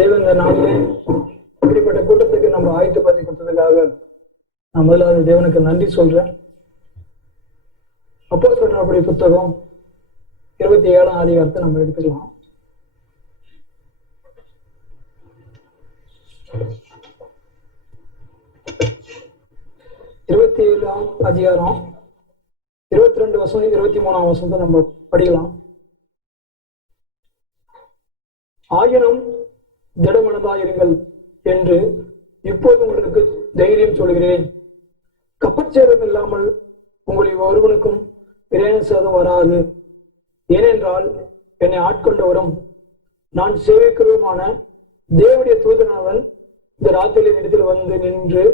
தேவன் இந்த நாளிலே இப்படிப்பட்ட கூட்டத்துக்கு நம்ம ஆயத்தப்படுத்தி கொடுத்ததுக்காக நான் முதலாவது தேவனுக்கு நன்றி சொல்றேன். அப்போஸ்தலர்களுடைய புத்தகம் 27ஆம் அதிகாரத்தை நம்ம எடுத்துக்கலாம். இருபத்தி 7ஆம் அதிகாரம் 22 வசனம் 23ஆம் வசனத்தை நம்ம படிக்கலாம். ஆயினும் திடமனதாயிருங்கள் என்று இப்போது உங்களுக்கு தைரியம் சொல்கிறேன். கப்பற்சேதம் இல்லாமல் உங்களில் ஒருவனுக்கும் பிரயாண சேதம் வராது. ஏனென்றால் என்னை ஆட்கொண்டவரும் நான் சேவிக்கிறதுமான தேவனுடைய தூதனானவன் இந்த ராத்திரியின் இடத்தில் வந்து நின்று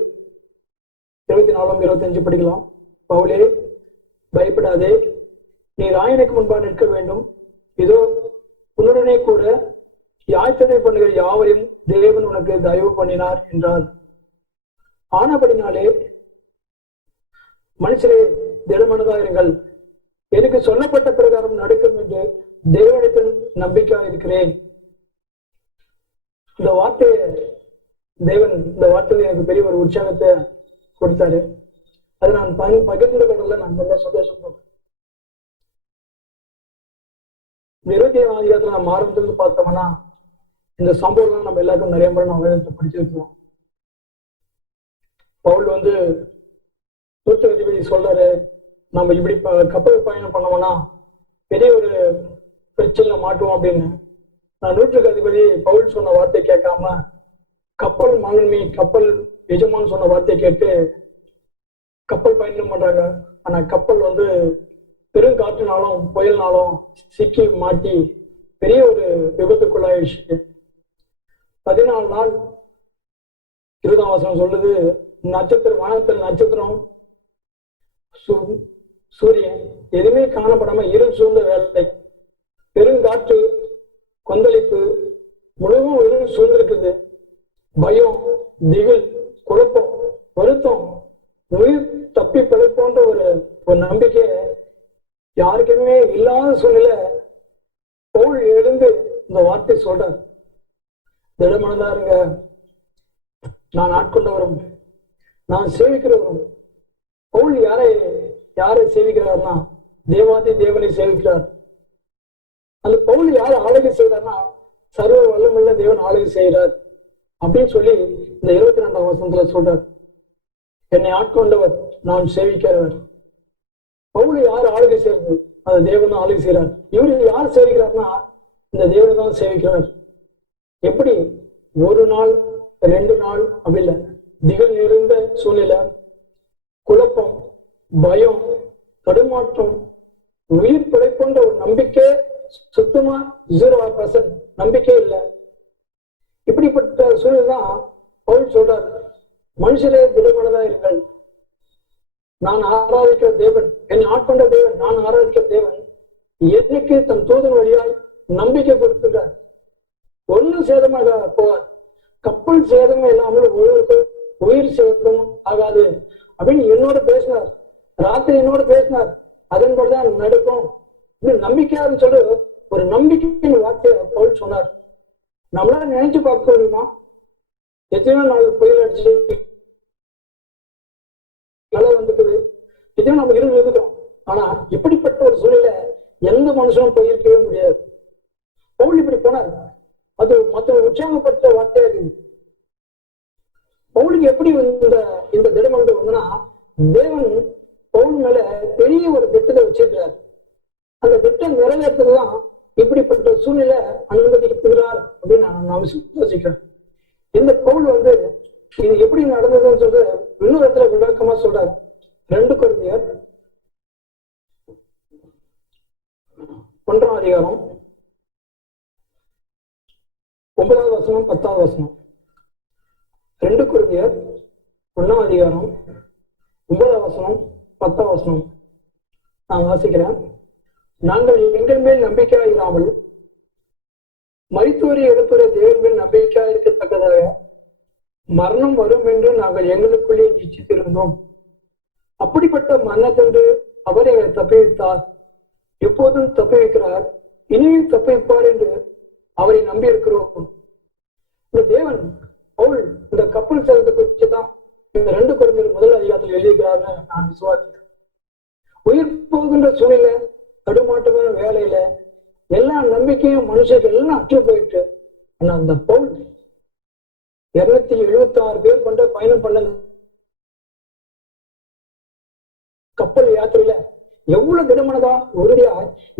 24, 25 படிக்கலாம். பவுலே, பயப்படாதே, நீ ராயனுக்கு முன்பாக நிற்க வேண்டும். இதோ உன்னுடனே கூட யாத்திரை பண்ணுகிற யாவரையும் தேவன் உனக்கு தயவு பண்ணினார் என்றார். ஆனபடினாலே மனுஷரே திடமனதாயிருங்கள், எனக்கு சொல்லப்பட்ட பிரகாரம் நடக்கும் என்று தேவனிடத்தில் நம்பிக்கையா இருக்கிறேன். இந்த வார்த்தையை தேவன் இந்த வார்த்தையில எனக்கு பெரிய ஒரு உற்சாகத்தை கொடுத்தாரு. அது நான் பகிர்ந்து கொண்டதுல நான் ரொம்ப சந்தோஷப்படுறேன். இந்த 27ஆம் அதிகாரத்துல நம்ம ஆரம்பத்திலிருந்து பார்த்தோம்னா இந்த சம்பவம் நம்ம எல்லாருக்கும் நிறைய முறை நம்ம வேதத்தை படிச்சிருக்கோம். பவுல் வந்து நூற்று அதிபதி சொல்றாரு, நம்ம இப்படி கப்பல் பயணம் பண்ணோம்னா பெரிய ஒரு பிரச்சனை மாட்டுவோம் அப்படின்னு. நான் நூற்றுக்கு அதிபதி பவுல் சொன்ன வார்த்தை கேட்காம கப்பல் மாலுமி கப்பல் எஜமான் சொன்ன வார்த்தையை கேட்டு கப்பல் பயணம் பண்றாங்க. ஆனா கப்பல் வந்து பெருங்காற்றுனாலும் புயல்னாலும் சிக்கி மாட்டி பெரிய ஒரு விபத்துக்குள்ளாயிடுச்சு. 14 நாள் 20ஆம் வசனம் சொல்லுது, நட்சத்திரம் வானத்தில் நட்சத்திரம் சூரியன் எதுவுமே காணப்படாம இருள் சூழ்ந்த வேலை, பெருங்காற்று கொந்தளிப்பு, முழுவதும் இருள் சூழ்ந்திருக்குது. பயம், திகில், குழப்பம், வருத்தம், உயிர் தப்பி பிழைப்போன்ற ஒரு நம்பிக்கை யாருக்குமே இல்லாத சூழ்நிலை பவுல் எழுந்து இந்த வார்த்தை சொல்றார், திடமனதா இருங்க, நான் ஆட்கொண்டவரும் நான் சேவிக்கிறவரும். பவுல் யாரை சேவிக்கிறார்னா தேவாதி தேவனை சேவிக்கிறார். அந்த பவுல் யாரை ஆளுகை செய்கிறார்னா சர்வ வல்லமுள்ள தேவன் ஆளுகை செய்கிறார் அப்படின்னு சொல்லி இந்த 22ஆம் வசனத்துல சொல்றார், என்னை ஆட்கொண்டவர் நான் சேவிக்கிறவர். பவுல் யார் ஆளுகை செய்யறது? அந்த தேவன் தான் ஆளுகை செய்கிறார். இவரு யார் சேவிக்கிறார்னா இந்த தேவன் தான் சேவிக்கிறார். எப்படி? ஒரு நாள் 2 நாள் அப்படி இல்லை, திகழ் நிறைந்த சூழ்நிலை, குழப்பம், பயம், தடுமாற்றம், உயிர் பிழைப்புன்ற ஒரு நம்பிக்கை சுத்தமா 0% நம்பிக்கை இல்லை. இப்படிப்பட்ட சூழ்நிலை தான் பவுல் சொல்றார், மனுஷரே திடமனதா இருங்கள், நான் ஆராதிக்கிற தேவன், என்னை ஆட்கொண்ட தேவன், நான் ஆராதிக்கிற தேவன் எனக்கு தன் தூதன் வழியாய் நம்பிக்கை கொடுத்துட்டார். ஒன்னும் சேதமாக போவார், கப்பல் சேதமும் இல்லாமல் உயிர் சேதம் ஆகாது அப்படின்னு என்னோட பேசினார். ராத்திரி என்னோட பேசினார், அதன்படிதான் நடக்கும். இது நம்பிக்கையான்னு சொல்லி ஒரு நம்பிக்கையின் வார்த்தையை பவுல் சொன்னார். நம்மளால நினைச்சு பார்க்க முடியுமா? எத்தனையோ நாள் புயல் அடிச்சு மழை வந்துக்குது, எத்தனையோ நம்ம இருந்து இருக்கோம். ஆனா இப்படிப்பட்ட ஒரு சூழ்நிலை எந்த மனுஷனும் போயிருக்கவே முடியாது. பவுல் இப்படி போனார், அது மற்ற உற்சாகப்பட்ட வார்த்தையா இருக்கு. பவுலுக்கு எப்படி இந்த திடமனது வந்துன்னா, தேவன் பவுல் மேல பெரிய ஒரு திட்டத்தை வச்சிருக்கிறார். அந்த திட்டம் நிறைவேற்றதான் இப்படிப்பட்ட சூழ்நிலை அனுமதிக்கிறார் அப்படின்னு நான் யோசிக்கிறேன். இந்த பவுல் வந்து இது எப்படி நடந்ததுன்னு சொல்ற இன்னொரு இடத்துல விளக்கமா சொல்றாரு. 2 கொரிந்தியர் 1ஆம் அதிகாரம் 9வது வசனம் 10வது வசனம். 2 கொரிந்தியர் 1ஆம் அதிகாரம் 9வது வசனம் 10வது வசனம் நான் வாசிக்கிறேன். நாங்கள் எங்கள் மேல் நம்பிக்கையாயிராமல் மரித்தோரை எடுத்துற தேவன் மேல் நம்பிக்கையா இருக்கத்தக்கதாக மரணம் வரும் என்று நாங்கள் எங்களுக்குள்ளே நிச்சயித்திருந்தோம். அப்படிப்பட்ட மரணத்தன்று அவர் எங்களை தப்பிவித்தார், எப்போதும் தப்பிவிக்கிறார், இனியும் தப்பிவிப்பார் என்று அவரை நம்பி இருக்கிறோம். இந்த தேவன் பவுல் இந்த கப்பல் சேதத்தை குறிச்சுதான் இந்த 2 கொரிந்தியர் முதல் அதிகாரத்தில் எழுதியிருக்கிறாருன்னு நான் விசுவாசிக்கிறேன். உயிர் போகின்ற சூழ்நிலை, தடுமாற்றமான வேலையில எல்லா நம்பிக்கையும் மனுஷருக்கு எல்லாம் அற்று போயிட்டு, ஆனா அந்த பவுல் 276 பேர் கொண்ட பயணம் பண்ண கப்பல் யாத்திரையில எவ்வளவு திடமனதா உறுதியா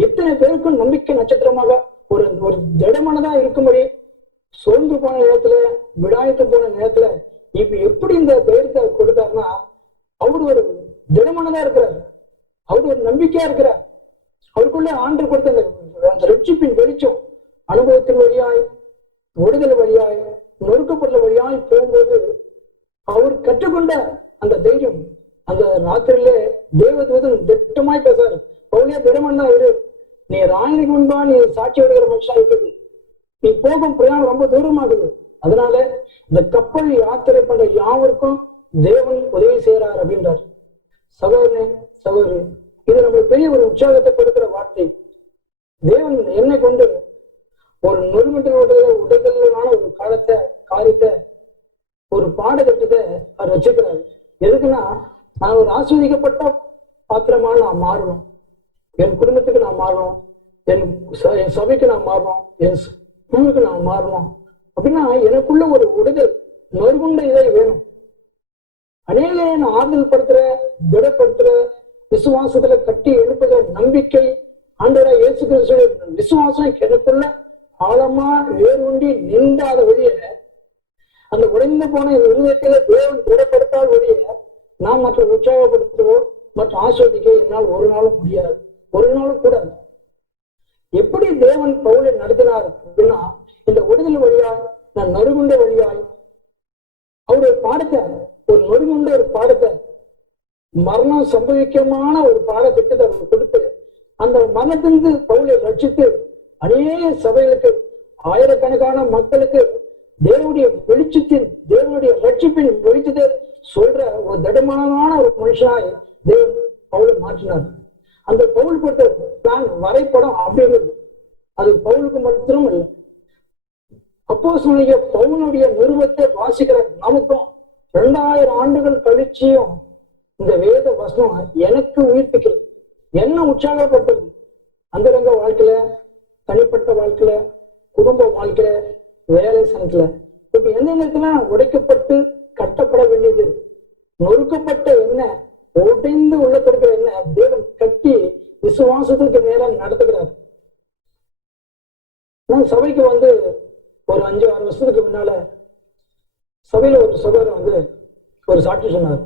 எத்தனை பேருக்கும் நம்பிக்கை நட்சத்திரமாக ஒரு ஒரு திடமனதா இருக்கும்படி சோர்ந்து போன நேரத்துல, விடாயத்து போன நேரத்துல இப்ப எப்படி இந்த தைரியத்தை கொடுத்தாருன்னா, அவரு ஒரு திடமனதா இருக்கிறார், அவரு ஒரு நம்பிக்கையா இருக்கிறார். அவருக்குள்ள ஆண்டு கொடுத்த அந்த ரட்சிப்பின் வெளிச்சம் அனுபவத்தின் வழியாய், விடுதலை வழியாய், நொறுக்கப்படுற வழியாய் போகும்போது அவர் கற்றுக்கொண்ட அந்த தைரியம், அந்த ராத்திரியிலே தேவதூதன் திட்டமாய் பேசாரு, பவுலே திடமன் தான் இரு, நீ ராயனுக்கு முன்பா நீ சாட்சி விடுகிற மனுஷா இருக்குது, நீ போகும் பிரயாணம் ரொம்ப தூரமாகுது, அதனால இந்த கப்பல் யாத்திரை பண்ற யாவருக்கும் தேவன் உதவி செய்யறார் அப்படின்றார். சகோதரனே சகோதரி, இது நம்மளுக்கு பெரிய ஒரு உற்சாகத்தை கொடுக்கிற வார்த்தை. தேவன் என்னை கொண்டு ஒரு நொறுமத்தினுடைய உடைகளான ஒரு காரியத்தை ஒரு பாடத்திட்டத்தை அவர் வச்சுக்கிறாரு. எதுக்குன்னா, நான் ஒரு ஆஸ்வதிக்கப்பட்ட பாத்திரமா நான் மாறணும், என் குடும்பத்துக்கு நான் மாறணும், என் சபைக்கு நான் மாறணும், என் குழுவுக்கு நான் மாறணும் அப்படின்னா எனக்குள்ள ஒரு உடைகள் நொறுகுண்ட இதை வேணும். அநேக நான் ஆறுதல் படுத்துற, திடப்படுத்துற, விசுவாசத்துல கட்டி எழுப்புகிற நம்பிக்கை, ஆண்டவராகிய இயேசு கிறிஸ்துவின் விசுவாசம் எனக்குள்ள ஆழமா வேரூண்டி நின்றாத வழிய, அந்த உடைந்து போன இருதயத்தில தேவன் திடப்படுத்தாத வழிய நான் மற்ற உற்சாகப்படுத்தவோ மற்ற ஆஸ்வதிக்க என்னால் ஒரு நாளும் முடியாது, ஒரு நாளும் கூடாது. எப்படி தேவன் பவுலை நடத்தினார் அப்படின்னா, இந்த விடுதலை வழியாய், நான் நறுகுண்ட வழியாய் அவர் ஒரு பாடத்தை, ஒரு நொறுகுண்ட ஒரு பாடத்தை, மரணம் சம்பவிக்கமான ஒரு பாடத்திட்டத்தை அவர் கொடுத்து, அந்த மரணத்திலிருந்து பவுலை ரட்சித்து அநேக சபைகளுக்கு, ஆயிரக்கணக்கான மக்களுக்கு தேவனுடைய வெளிச்சத்தின், தேவனுடைய ரட்சிப்பின் வெளிச்சத்தை சொல்ற ஒரு திடமான ஒரு மனுஷனாய் தேவன் பவுலை மாற்றினார். அந்த பவுல் போட்ட பிளான், வரைபடம் அப்படிங்கிறது அது பவுலுக்கு மட்டும் இல்லை, அப்போஸ்தலனாகிய பவுலுடைய நிருபத்தை வாசிக்கிற நமக்கும் 2000 ஆண்டுகள் கழிச்சியும் இந்த வேத வசனம் எனக்கு உயிர்ப்பிக்கிறது, என்ன உற்சாகப்பட்டது. அந்தரங்க வாழ்க்கையில, தனிப்பட்ட வாழ்க்கையில, குடும்ப வாழ்க்கையில, வேலை சனத்துல, இப்ப எந்த நேரத்துல உடைக்கப்பட்டு கட்டப்பட வேண்டியது, நொறுக்கப்பட்ட என்ன, உடைந்து உள்ளத்திற்கு என்ன தேவன் கட்டி விசுவாசத்துக்கு நேரம் நடத்துகிறார். நான் சபைக்கு வந்து ஒரு 5-6 வருஷத்துக்கு முன்னால சபையில ஒரு சகோதரர் ஒரு சாட்சி சொன்னார்.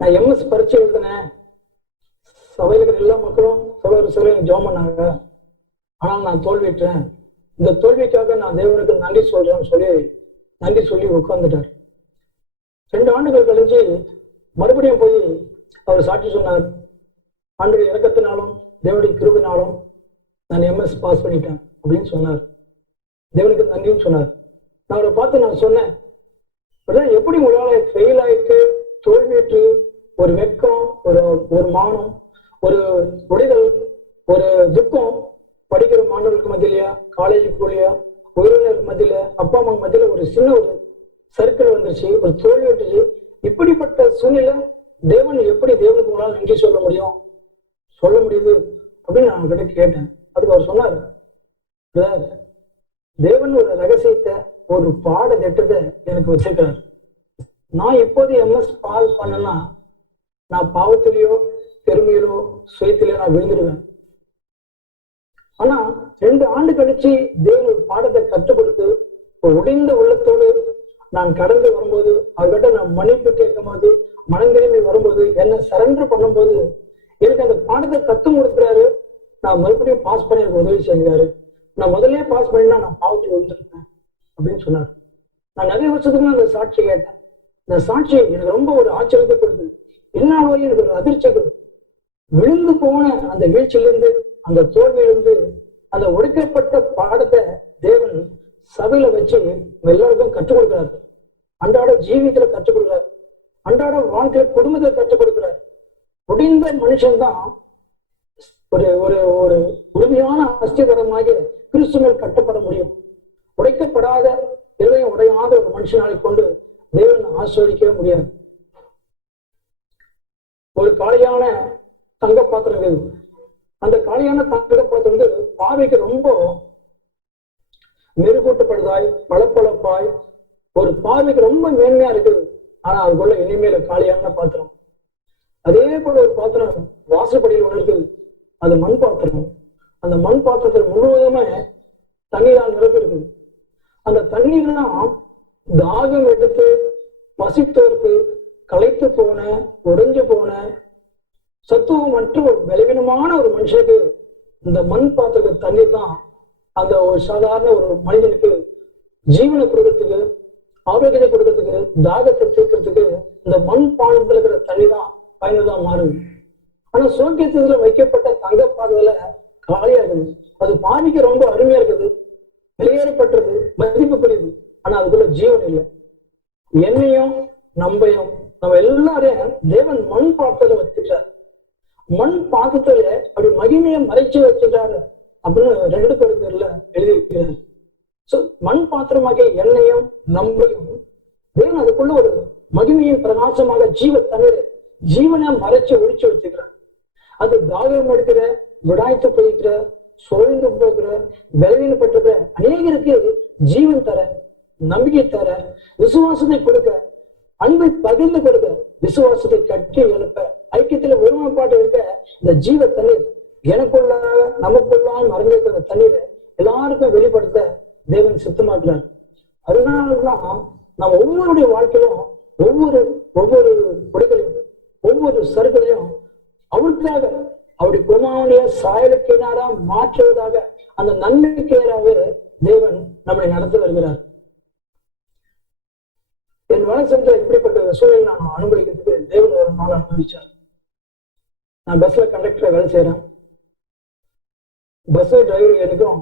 நான் MS பரீட்சை எழுதினேன், சபையில இருக்கிற எல்லா மக்களும் சகோதரர் ஜெபம் பண்ணாங்க, ஆனால் நான் தோல்விட்டேன், இந்த தோல்விக்காக நான் தேவனுக்கு நன்றி சொல்றேன்னு சொல்லி நன்றி சொல்லி உட்கார்ந்துட்டார். 2 ஆண்டுகள் கழிஞ்சு மறுபடியும் போய் அவர் சாட்சி சொன்னார், ஆண்டுடைய இறக்கத்தினாலும் தேவனுடைய கிருபினாலும் நான் MS பாஸ் பண்ணிட்டேன் அப்படின்னு சொன்னார். தேவனுக்கு நன்றின்னு சொன்னார். நான் அவரை பார்த்து நான் சொன்னேன், எப்படி உங்களால ஃபெயில் ஆயிட்டு, தோல்விட்டு, ஒரு வெட்கம், ஒரு மானம், ஒரு உடைகள், ஒரு துக்கம், படிக்கிற மாணவர்களுக்கு மத்தியிலையா, காலேஜுக்கு போலியா, உறவினருக்கு மத்தியில, அப்பா அம்மா மத்தியில ஒரு சின்ன ஒரு சர்க்கிள் வந்துருச்சு, ஒரு தோல்வி வந்துருச்சு. இப்படிப்பட்ட சூழ்நிலை தேவன் எப்படி தேவனுக்கு உங்களால் நன்றி சொல்ல முடியுது அப்படின்னு நான் அவர்கிட்ட கேட்டேன். அதுக்கு அவர் சொன்னார், தேவன் ஒரு ரகசியத்தை, ஒரு பாட திட்டத்தை எனக்கு வச்சிருக்காரு. நான் இப்போது MS பாஸ் பண்ணனா நான் பாவத்திலேயோ பெருமையிலோ சுயத்திலேயோ நான் விழுந்துடுவேன். ஆனா 2 ஆண்டு கழிச்சு தேவன் ஒரு பாடத்தை கற்றுக் கொடுத்து ஒரு உடைந்த உள்ளத்தோடு நான் கடந்து வரும்போது, அவர்கிட்ட நான் மன்னிப்பு கேட்கும் போது, மனந்திரும்பி வரும்போது, என்ன சரண்டர் பண்ணும்போது எனக்கு அந்த பாடத்தை கற்றுக் கொடுக்குறாரு. நான் மறுபடியும் பாஸ் பண்ண எனக்கு உதவி செஞ்சாரு. நான் முதல்ல பாஸ் பண்ணினா நான் பாவத்தில் விழுந்துருப்பேன் அப்படின்னு சொன்னார். நான் நிறைய வருஷத்துக்கு அந்த சாட்சி கேட்டேன். இந்த சாட்சி எனக்கு ரொம்ப ஒரு ஆச்சரியத்தை கொடுத்தது. என்னால் வரை எனக்கு ஒரு அதிர்ச்சி விழுந்து போன அந்த வீழ்ச்சியிலிருந்து, அந்த தோல்வியிலிருந்து, அந்த ஒடுக்கப்பட்ட பாடத்தை தேவன் சபையில வச்சு எல்லாருக்கும் கற்றுக் கொடுக்கிறார். அன்றாட ஜீவியத்துல கற்றுக் கொடுக்கிறார், அன்றாட வாழ்க்கையில குடும்பத்தை கற்றுக் கொடுக்கிறார். முடிந்த மனுஷன்தான் ஒரு ஒரு ஒரு உறுதியான அஸ்திவாரமாக கிறிஸ்துவில் கட்டப்பட முடியும். உடைக்கப்படாத இருதயம் உடையாத ஒரு மனுஷனாலை கொண்டு தேவன் ஆஸ்வதிக்கவே முடியாது. ஒரு காலியான தங்க பாத்திரங்கள், அந்த காலியான தங்க பாத்திரம் வந்து பார்வைக்கு ரொம்ப மெருகூட்டப்படுதாய் பளபளப்பாய் ஒரு பார்வைக்கு ரொம்ப மேன்மையா இருக்குது. ஆனா அதுக்குள்ள இனிமேல காலியான பாத்திரம். அதே போல ஒரு பாத்திரம் வாசப்படியில் ஒன்று இருக்குது, அது மண் பாத்திரம். அந்த மண் பாத்திரத்தில் முழுவதுமே தண்ணீரால் நிரப்பி இருக்குது. அந்த தண்ணீர்லாம் தாகம் எடுத்து பசித்தோருக்கு, களைத்து போன, உடைஞ்சு போன, சத்துவம் மற்றும் ஒரு பலவீனமான ஒரு மனுஷனுக்கு இந்த மண் பாத்திர தண்ணீர் தான் அந்த ஒரு சாதாரண ஒரு மனிதனுக்கு ஜீவனை கொடுக்கறதுக்கு, ஆரோக்கியத்தை கொடுக்கறதுக்கு, தாகத்தை தீர்க்கறதுக்கு இந்த மண் பானத்துல இருக்கிற தண்ணி தான் பயனுள்ளதா மாறுது. ஆனா சோக்கியத்துல வைக்கப்பட்ட தங்க பாதையில காலியாகுது. அது பாதிக்க ரொம்ப அருமையா இருக்குது, வெளியேறப்பட்டது, மதிப்புக்குரியது. ஆனா அதுக்குள்ள ஜீவன் இல்லை. என்னையும் நம்பையும் நம்ம எல்லாரையும் தேவன் மண் பாத்திரத்துல வச்சுட்டார். மண் பாத்திரத்துல அப்படி மகிமையை மறைச்சு வச்சுட்டாரு அப்படின்னு 2 Corinthians எழுதியிருக்கிறார். சோ மண் பாத்திரமாக எண்ணெயும் நம்பையும் தேவன் அதுக்குள்ள ஒரு மகிமையின் பிரகாசமாக ஜீவ தண்ணீர் ஜீவனை மறைச்சு ஒழிச்சு வச்சுக்கிறார். அது தாகம் எடுக்கிற, விடாய்த்து போய்க்கிற, சோழ்ந்து போகிற, பலவீனப்பட்டத அநேகருக்கு ஜீவன் தர, நம்பிக்கை தர, விசுவாசத்தை கொடுக்க, அன்பை பகிர்ந்து கொடுக்க, விசுவாசத்தை கட்டி எழுப்ப, ஐக்கியத்துல ஒருமைப்பாடு இருக்க இந்த ஜீவ தண்ணீர் எனக்குள்ள நமக்குள்ளால் மறைந்திருக்கிற தண்ணீரை எல்லாருக்கும் வெளிப்படுத்த தேவன் சித்தமாக்குறார். அதனாலதான் நம்ம ஒவ்வொருடைய வாழ்க்கையிலும் ஒவ்வொரு குடிகளையும் ஒவ்வொரு சருக்களையும் அவருக்காக அவருடைய குமாரனுடைய சாயலுக்கினாரா மாற்றுவதாக அந்த நன்மைக்கையராகவே தேவன் நம்மை நடத்தி வருகிறார். என் மனசென்ற இப்படிப்பட்ட சூழலை நான் அனுபவிக்கிறதுக்கு தேவன் ஒரு நாள் அனுபவிச்சார். நான் பஸ்ல கண்டக்டரை வேலை செய்யறேன். பஸ் டிரைவர் எனக்கும்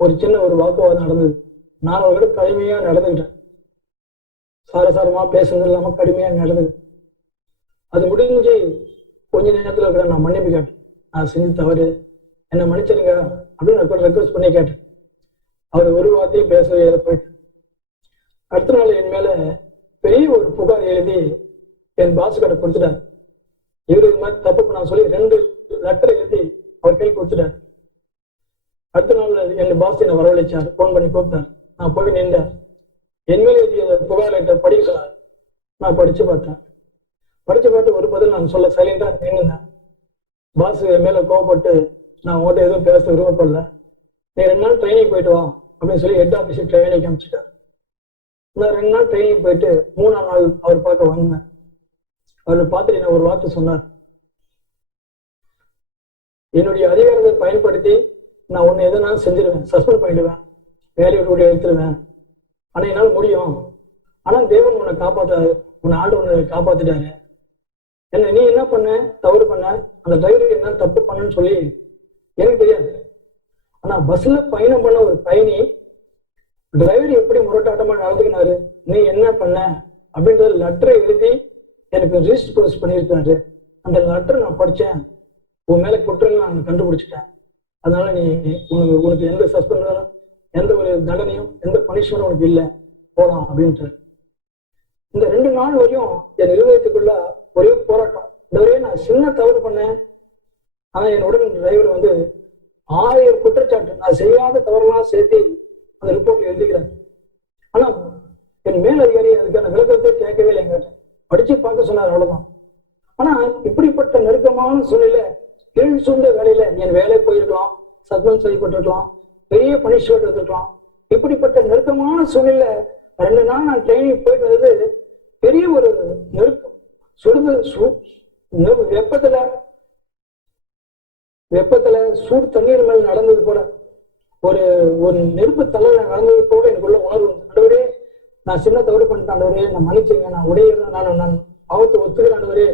ஒரு சின்ன ஒரு வாக்குவாதம் நடந்தது. நான் அவர்கிட்ட கடுமையா நடந்துக்கிட்டேன். சாரசாரமா பேசுறது இல்லாம கடுமையா நடந்தது. அது முடிஞ்சு கொஞ்ச நேரத்துல இருக்கிற நான் மன்னிப்பு கேட்டேன். நான் செஞ்சு தவறு, என்ன மன்னிச்சிருங்க அப்படின்னு நான் ரெக்வஸ்ட் பண்ணி கேட்டேன். அவர் ஒரு வார்த்தையும் பேசவே போயிட்டு அடுத்த நாள் என் மேல பெரிய ஒரு புகார் எழுதி என் பாஸ் கிட்ட கொடுத்துட்டார். இவரு இது மாதிரி தப்பு நான் சொல்லி 2 லெட்டர் எழுதி அவர் கையில் கொடுத்துட்டார். அடுத்த நாள் என் பாஸ் என்னை வரவழைச்சார், போன் பண்ணி கூப்பிட்டார். நான் போய் நின்றேன். என் மேல எழுதிய புகார் லெட்டர் படிக்க சொன்னார். நான் படிச்சு பார்த்தேன். படிச்சு பார்த்து ஒரு பதில் நான் சொல்ல சைலண்டா நின்றுந்தேன். பாஸ் என் மேல கோவப்பட்டு நான் உங்கள்கிட்ட எதுவும் பேச விரும்பப்படல, நீ 2 நாள் ட்ரைனிங் போயிட்டு வா அப்படின்னு சொல்லி ஹெட் ஆஃபீஸர் ட்ரைனிங் அனுப்பிச்சிட்டார். நான் 2 நாள் ட்ரைனிங் போயிட்டு 3ஆம் நாள் அவர் பார்க்க வந்தேன். அவர் பார்த்துட்டு என்ன ஒரு வார்த்தை சொன்னார், என்னுடைய அதிகாரத்தை பயன்படுத்தி நான் உன்னை எதனாலும் செஞ்சிருவேன், சஸ்பெண்ட் பண்ணிடுவேன், வேலையை கூட எடுத்துருவேன். ஆனா என்னால் முடியும். ஆனா தேவன் உன்னை காப்பாத்தாரு, உன்னை ஆண்டு உன்னை காப்பாத்திட்டாரு. என்ன நீ என்ன பண்ண, தவறு பண்ண, அந்த டிரைவர் என்ன தப்பு பண்ணன்னு சொல்லி எனக்கு தெரியாது. ஆனா பஸ்ல பயணம் பண்ண ஒரு பயணி டிரைவர் எப்படி முரட்டாட்டமா நடந்துக்கினாரு, நீ என்ன பண்ண அப்படின்றது லெட்டரை எழுதி எனக்கு ரிஜிஸ்டர் போஸ்ட் பண்ணியிருக்காரு. அந்த லெட்டர் நான் படிச்சேன். உன் மேல குற்றங்கள் நான் கண்டுபிடிச்சிட்டேன். அதனால நீ உனக்கு எந்த சஸ்பெண்ட், எந்த ஒரு தண்டனையும், எந்த பனிஷ்மெண்ட்டும் உனக்கு இல்லை, போலாம் அப்படின்ட்டு. இந்த 2 நாள் வரையும் என் இருதயத்துக்குள்ள ஒரே போராட்டம். இந்த வரையும் நான் சின்ன தவறு பண்ணேன். ஆனா என் உடன் டிரைவர் வந்து 1000 குற்றச்சாட்டு, நான் செய்யாத தவறுலாம் சேர்த்து அந்த ரிப்போர்ட்ல எழுதிக்கிறார். ஆனா என் மேல் அதிகாரி அதுக்கான விளக்கத்தை கேட்கவே இல்லை. எங்கிட்ட படிச்சு பார்க்க சொன்னார், அவ்வளவுதான். ஆனா இப்படிப்பட்ட நெருக்கமான சூழ்நிலை, கீழ் சூழ்ந்த வேலையில என் வேலை போயிருக்கலாம், சஸ்பெண்ட் செய்யப்பட்டிருக்கலாம், பெரிய பனிஷ்மெண்ட் எடுத்துருக்கலாம். இப்படிப்பட்ட நெருக்கமான சூழ்நிலை 2 நாள் நான் ட்ரைனிங் போயிட்டு வந்தது பெரிய ஒரு நெருக்கம். வெப்பத்துல சூடு தண்ணீர் மேல் நடந்தது போல, ஒரு நெருப்பு தலையில நடந்தது போல எனக்குள்ள உணர்வு. ஆண்டவரே, நான் சின்ன தவறு பண்ணிட்டேன் ஆண்டவரே, நான் மன்னிச்சுங்க, நான் உடையிறேன், நான் ஆபத்து ஒத்துக்கிறேன் ஆண்டவரே,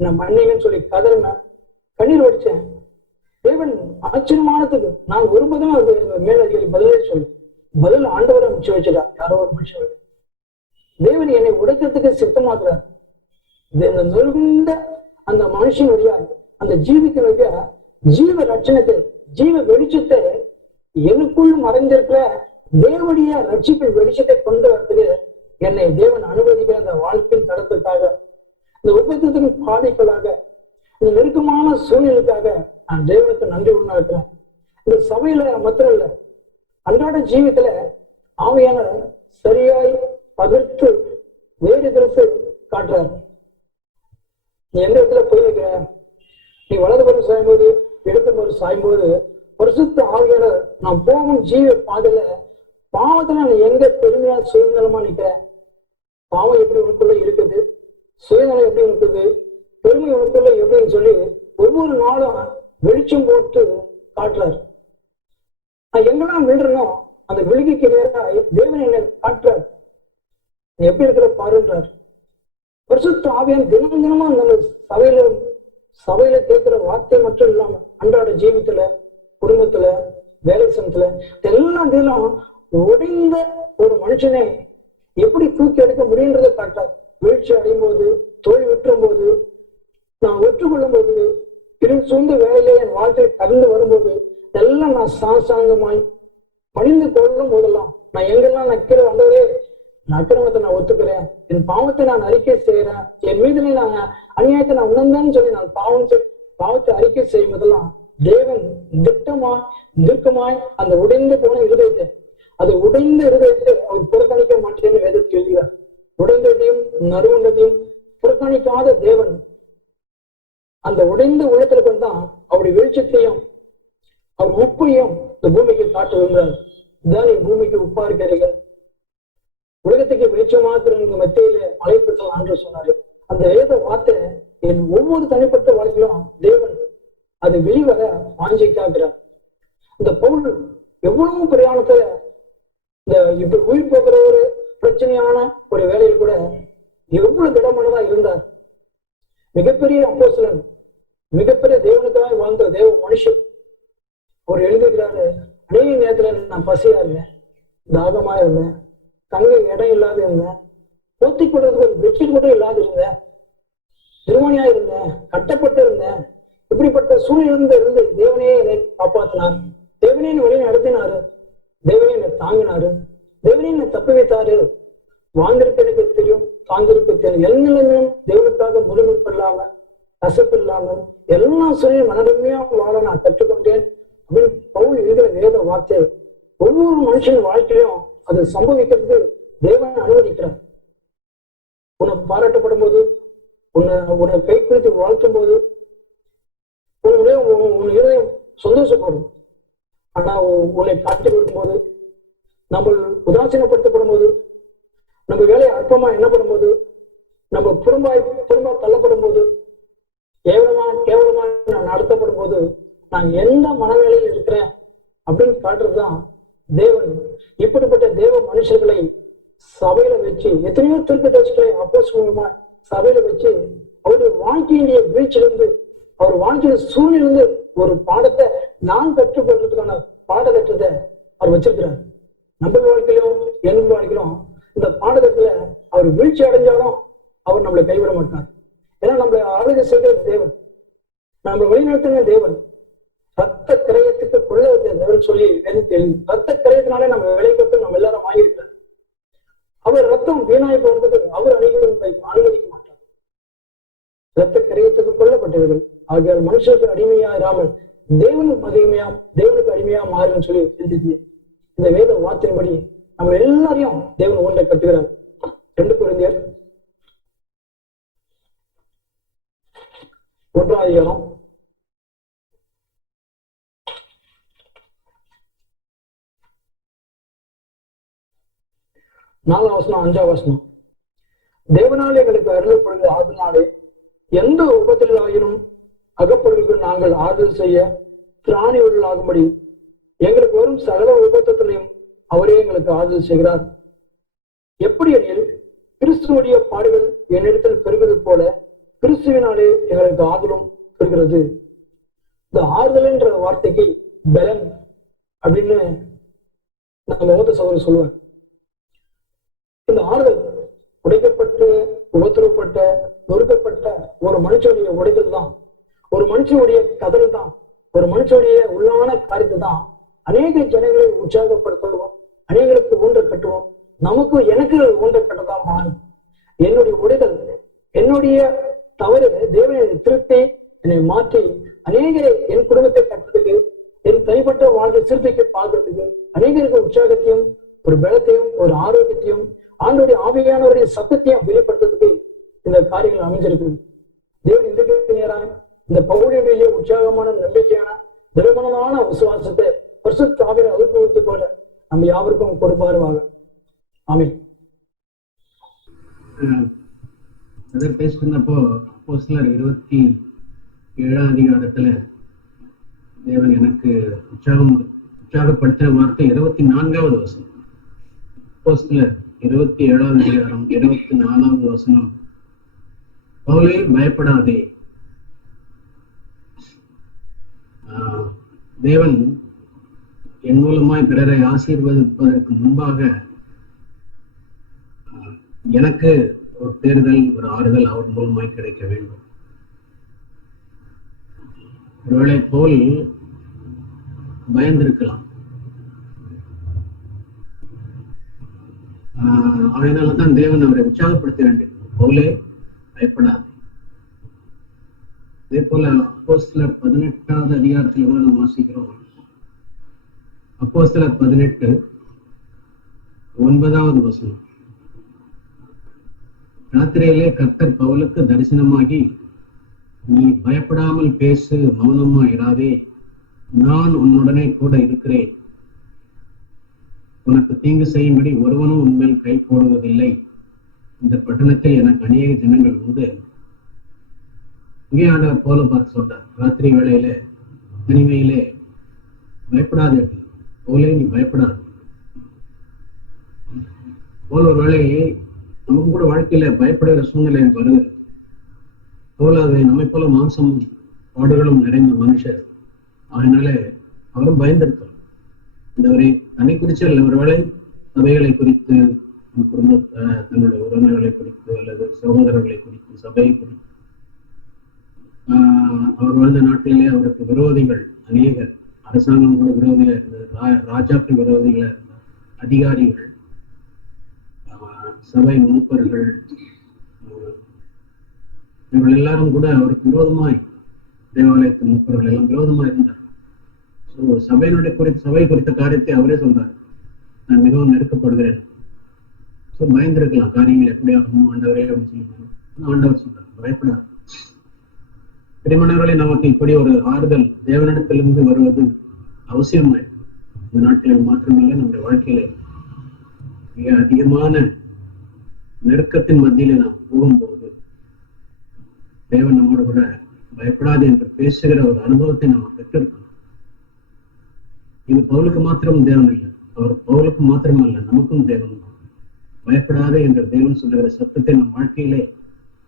நான் மன்னிங்கன்னு சொல்லி கதறினேன், கண்ணீர் வடிச்சேன். தேவன் ஆச்சரியமானதுக்கு நான் ஒருபதும் மேலதிகாரி பதிலே சொல்லு, பதில் ஆண்டவரை மிச்ச வச்சுட்டா. யாரோ ஒரு மனுஷன் தேவன் என்னை உடைக்கிறதுக்கு சித்தமாக்குறார். நொறுந்த அந்த மனுஷன் வழியா, அந்த ஜீவிக்க வழியா ஜீவ லட்சணத்தை, ஜீவ வெளிச்சத்தை எனக்குள் மறைஞ்சிருக்கிற தேவனுடைய ரட்சிப்பின் வெளிச்சத்தை கொண்டு வரதுக்கு என்னை தேவன் அனுமதிக்கிற அந்த வாழ்க்கையின் தரத்துக்காக, இந்த உபத்தின் பாதைகளாக, இந்த நெருக்கமான சூழ்நிலைக்காக நான் தேவனுக்கு நன்றி உணர்வு இருக்கிறேன். இந்த சபையில மாத்திரம் இல்ல, அன்றாட ஜீவியத்துல ஆவியான சரியாய் பகிர்த்து வேறு கருத்து காட்டுறாரு. நீ எந்த இடத்துல போய் வைக்கிற, நீ வலதுபுறம் சாயும்போது இடதுபுறம் சாயும்போது பரிசுத்த ஆவியான நான் போகும் ஜீவ பாதையில பாவத்துல நீ எங்க பெருமையா சுயநலமா நிக்கிற, பாவம் எப்படி உனக்குள்ள இருக்குது, சுயநலம் எப்படி இருக்குது, பெருமை உனக்குள்ள எப்படின்னு சொல்லி ஒவ்வொரு நாளும் வெளிச்சம் போட்டு காட்டுறாரு. நான் எங்கெல்லாம் விழுறனோ அந்த விழுகைக்கு நேராக தேவன் என்னை காட்டுறார். நீ எப்படி இருக்கிற பாருன்றார். பரிசுத்த ஆவியான் தினம் தினமா நம்ம சபையில கேட்கிற வார்த்தை மட்டும் இல்லாம அன்றாட ஜீவித்துல, குடும்பத்துல, வேலை சமத்துல எல்லாம் தினம் உடைந்த ஒரு மனுஷனை எப்படி தூக்கி எடுக்க முடியுன்றதை காட்டார். வீழ்ச்சி அடையும் போது, தோல்வி விட்டுரும் போது, நான் வெற்றுக்கொள்ளும் போது, சொந்த வேலையிலே என் வாழ்க்கை கடந்து வரும்போது எல்லாம் நான் சாங்காய் மடிந்து கொள்ளும் போதெல்லாம் நான் எங்கெல்லாம் நக்கிற வந்தவரே, நான் அக்கிரமத்தை நான் ஒத்துக்கிறேன், என் பாவத்தை நான் அறிக்கை செய்யறேன், என் மீது நான் அநியாயத்தை நான் உணர்ந்தேன்னு சொல்லி நான் பாவத்தை அறிக்கை செய்யும் போதெல்லாம் தேவன் தீர்க்கமாய் அந்த உடைந்து போன இருதயத்தை, அது உடைந்த இருதயத்தை அவர் புறக்கணிக்க மாட்டேன்னு வேதத்தில் எழுதுகிறார். உடைந்ததையும் நறுவந்ததையும் புறக்கணிக்காத தேவன் அந்த உடைந்த உள்ளத்துல கொண்டுதான் அவருடைய வெளிச்சத்தையும் அவர் உப்பையும் இந்த பூமிக்கு காட்ட விரும்புகிறார். இதுதான் என் பூமிக்கு உப்பா இருக்கிறீர்கள், உலகத்துக்கு வெளிச்சமா நீங்க மத்தியில மலைப்படுத்தலாம் என்று சொன்னாரு. அந்த வேத வார்த்தை என் ஒவ்வொரு தனிப்பட்ட வாழ்க்கையிலும் தேவன் அது வெளிவர வாஞ்சிக்காகிறார். இந்த பவுல் எவ்வளவு பிரயாணத்துல இந்த இப்ப உயிர் போகிற ஒரு பிரச்சனையான ஒரு வேலையில் கூட எவ்வளவு திடமானதா இருந்தார். மிகப்பெரிய அப்போஸ்தலன், மிகப்பெரிய தேவனுக்காக வாழ்ந்த தேவ மனுஷன் அவர் எழுதுகிறாரு, அநேக நேரத்துல நான் பசியா இருந்தேன், தாகமா இருந்தேன், தங்க இடம் இல்லாத இருந்தேன், போத்தி கொள்றதுக்கு ஒரு வெற்றி கூட இல்லாத இருந்தேன், திருமணியா இருந்தேன், கட்டப்பட்டு இருந்தேன். இப்படிப்பட்ட சூழ்நிலை இருந்து தேவனே என்னை காப்பாத்தினார், தேவனே என்னை வழி நடத்தினாரு, தேவனே என்னை தாங்கினாரு, தேவனே என்னை தப்பி வைத்தாரு. வாழ்ந்திருக்க எனக்கு தெரியும், தாங்கிருக்க தெரியும். எல்லாரும் தேவனுக்காக முழுமைப்பு இல்லாம, கசப்பு இல்லாம எல்லா சூழ்நிலையும் மனதன்மையா வாழ நான் கற்றுக்கொண்டேன் அப்படின்னு பவுல் எழுதுகிற வேத வார்த்தை ஒவ்வொரு மனுஷன் வாழ்க்கையிலும் அது சம்பவிக்கிறதுக்கு தேவன் அனுமதிக்கிறார். உன்னை பாராட்டப்படும் போது, உன்னை கை குறித்து வாழ்த்தும் போது உன் இதயம் சந்தோஷப்படும். ஆனா உன்னை காட்டி கொடுக்கும் போது, நம்ம உதாசீனப்படுத்தப்படும் போது, நம்ம வேலையை அற்பமா எண்ணப்படும் போது, நம்ம திரும்ப தள்ளப்படும் போது, கேவலமா நான் நடத்தப்படும் போது நான் எந்த மனநிலையில் இருக்கிறேன் அப்படின்னு காட்டுறதுதான் தேவன். இப்படிப்பட்ட தேவ மனுஷர்களை சபையில வச்சு, எத்தனையோ தீர்க்கதரிசிகளை அப்போஸ்தலர்களா சபையில வச்சு அவருடைய வாழ்க்கையிலேயே வீழ்ச்சியிலிருந்து, அவர் வாழ்க்கையில சூழ்நிலிருந்து ஒரு பாடத்தை நான் கற்றுக்கொள்றதுக்கான பாடகட்டத்தை அவர் வச்சிருக்கிறார். நம்ம வாழ்க்கையிலும் என் வாழ்க்கையிலும் இந்த பாடகத்துல அவர் வீழ்ச்சி அடைஞ்சாலும் அவர் நம்மளை கைவிட மாட்டார். ஏன்னா நம்மளை ஆளுகை செய்கிற தேவன், நம்மளை வழிநடத்துகிற தேவன், ரத்த கிரயத்துக்கு கொள்ள தேவன் சொல்லி ரத்த கிரயத்தினாலே நம்ம விலை கொடுத்து நம்ம எல்லாரும் வாங்கியிருக்கிறார். அவர் ரத்தம் வீணாய் போறதுக்கு அவர் அனுமதிக்க மாட்டார். ரத்த கிரயத்துக்கு கொல்லப்பட்டவர்கள் ஆகிய மனுஷனுக்கு அடிமையா இராமல் தேவனுக்கு அடிமையா மாறுன்னு சொல்லி சிந்திச்சு இந்த வேத வார்த்தையின்படி நம்ம எல்லாரையும் தேவன் ஒன்றை கட்டுகிறார். 2 கொரிந்தியர் 1 4 5 தேவனாலே எங்களுக்கு அருளப்படுகிற ஆதலாலே எந்த உபத்திலாயினும் அகப்படுவதற்கு நாங்கள் ஆறுதல் செய்ய திராணியுள்ள ஆகும்படி எங்களுக்கு வரும் சகல உபத்திலையும் அவரே எங்களுக்கு ஆறுதல் செய்கிறார். எப்படி எனில் கிறிஸ்துவனுடைய பாடுகள் என்னிடத்தில் பெறுவது போல கிறிஸ்துவினாலே எங்களுக்கு ஆறுதலும் பெறுகிறது. இந்த ஆறுதல் என்ற வார்த்தைக்கு பலன் அப்படின்னு நம்ம ஓத சகோதரர் சொல்லுவார். இந்த ஆறுதல் உடைக்கப்பட்டு உபத்திரப்பட்ட நொறுக்கப்பட்ட ஒரு மனுஷனுடைய உடைகள் தான், ஒரு மனுஷனுடைய கதல் தான், ஒரு மனுஷனுடைய உள்ளான காரியத்தை தான் அநேக ஜனங்களை உற்சாகப்படுத்தவும் அநேகருக்கு ஊன்றல் கட்டுவோம். எனக்கு ஊன்றல் கட்டதான் மாறும். என்னுடைய உடைகள், என்னுடைய தவறு தேவனை திருத்தி என்னை மாற்றி அநேகரை என் குடும்பத்தை கட்டுறதுக்கு, என் தனிப்பட்ட வாழ்க்கை சிறுத்தைக்கு பார்க்கறதுக்கு, அநேகருக்கு உற்சாகத்தையும் ஒரு பலத்தையும் ஒரு ஆரோக்கியத்தையும் ஆண்டோடைய ஆவியானவருடைய சத்தத்தையும் வெளிப்படுத்துறதுக்கு இந்த காரியங்கள் அமைஞ்சிருக்கு. தேவன் இன்றைக்கு நேராக இந்த பவுலுடைய உற்சாகமான நம்பிக்கையான திடமனமான விசுவாசத்தை பரிசுத்த ஆவியை அனுபவித்து போல நம்ம யாவருக்கும் கொடுப்பாருவாங்க. ஆமென். பேசிருந்தப்போ அப்போஸ்தலர் 27ஆம் அதிகாரத்துல தேவன் எனக்கு உற்சாகப்படுத்தின வார்த்தை 24வது வசனம். அப்போஸ்தலர் 27ஆம் அதிகாரம் 24வது வசனம். பவுலே, பயப்படாதே. தேவன் என் மூலமாய் பிறரை ஆசீர்வதிப்பதற்கு முன்பாக எனக்கு ஒரு தேர்தல், ஒரு ஆறுதல் அவர் மூலமாய் கிடைக்க வேண்டும். ஒருவேளை போல் பயந்திருக்கலாம். அதனாலதான் தேவன் அவரை உற்சாகப்படுத்த வேண்டும். போலே, பயப்படாது. அதே போல அப்போஸ்தலர் 18வது அதிகாரத்தில் கூட நாம் வாசிக்கிறோம். அப்போஸ்தலர் 18:9வது வசனம். ராத்திரியிலே கர்த்தர் பவுலுக்கு தரிசனமாகி, நீ பயப்படாமல் பேசு, மௌனமா இராதே, நான் உன்னுடனே கூட இருக்கிறேன், உனக்கு தீங்கு செய்யும்படி ஒருவனும் உன்மேல் கை போடுவதில்லை, இந்த பட்டணத்தில் எனக்கு அநேக ஜனங்கள் உண்டு. இங்கே ஆண்டவர் போல பார்த்து சொல்றார், ராத்திரி வேளையில தனிமையிலே பயப்படாதே. போலே, நீ பயப்படாது. போல ஒரு வேளையை நமக்கு கூட வாழ்க்கையில பயப்படுகிற சூழ்நிலை வருது. போல அது நம்மை போல மாம்சம் பாடுகளும் நிறைந்த மனுஷர். அதனால அவரும் பயந்திருக்கார். இந்த வரை தன்னை குறிச்சு அல்ல, ஒரு வேளை சபைகளை குறித்து, குடும்ப தன்னுடைய உறவினர்களை குறித்து அல்லது சகோதரர்களை குறித்து, சபையை குறித்து, அவர் வாழ்ந்த நாட்டிலே அவருக்கு விரோதிகள் அநேகர், அரசாங்கம் கூட விரோதிகளா இருந்தது, ராஜாக்கள் விரோதிகளா இருந்தார், அதிகாரிகள், சபை மூப்பர்கள், இவர்கள் எல்லாரும் கூட அவருக்கு விரோதமாய், தேவாலயத்தின் மூப்பர்கள் எல்லாம் விரோதமாய் இருந்தார். சபை குறித்த காரியத்தை அவரே சொல்றாரு, நான் மிகவும் நெருக்கப்படுகிறேன். பயந்திருக்கலாம், காரியங்கள் எப்படி ஆகணும் ஆண்டவரே அப்படின்னு சொல்லுவாங்க. ஆண்டவர் சொல்றாரு, பயப்படாது. பிரியமானவர்களே, நமக்கு இப்படி ஒரு ஆறுதல் தேவனிடத்திலிருந்து வருவது அவசியமாய். இந்த நாட்களில் மாத்திரமல்ல, நம்முடைய வாழ்க்கையில மிக அதிகமான நெருக்கத்தின் மத்தியில நாம் போகும்போது தேவன் நம்மோடு கூட பயப்படாது என்று பேசுகிற ஒரு அனுபவத்தை நாம் பெற்றிருக்கோம். இது பவுலுக்கு மாத்திரம் தேவன் இல்லை, அவர் பவுலுக்கு மாத்திரம் அல்ல, நமக்கும் தேவன். பயப்படாதே என்ற தேவன் சொல்லுகிற சத்தத்தை நம் வாழ்க்கையிலே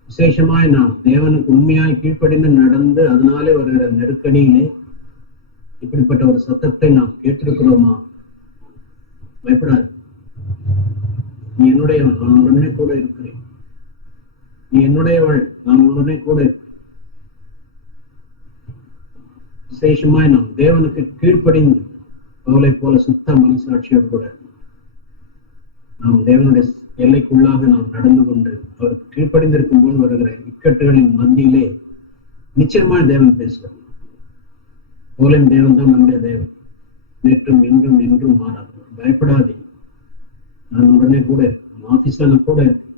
விசேஷமாய் நாம் தேவனுக்கு உண்மையாய் கீழ்ப்படிந்து நடந்து அதனாலே வருகிற நெருக்கடியிலே இப்படிப்பட்ட ஒரு சத்தத்தை நாம் கேட்டிருக்கிறோமா? பயப்படாது, நீ என்னுடையவன், நான் உடனே கூட இருக்கிறேன், நீ என்னுடையவள், நான் உடனே கூட இருக்கிறேன். விசேஷமாய் நாம் தேவனுக்கு கீழ்ப்படிந்து பவுலை போல சுத்த மனசாட்சியோடு கூட நாம் தேவனுடைய எல்லைக்குள்ளாக நாம் நடந்து கொண்டு அவருக்கு கீழ்ப்படிந்திருக்கும் போது வருகிற இக்கட்டுகளின் மத்தியிலே நிச்சயமாக தேவன் பேசுவார். போலின் தேவன் தான் நம்முடைய தேவன், நேற்றும் இன்றும் என்றும் மாறாது. பயப்படாதே, நான் உடனே கூட இருக்கேன், உன் ஆபீஸ்ல நான் கூட இருக்கேன்,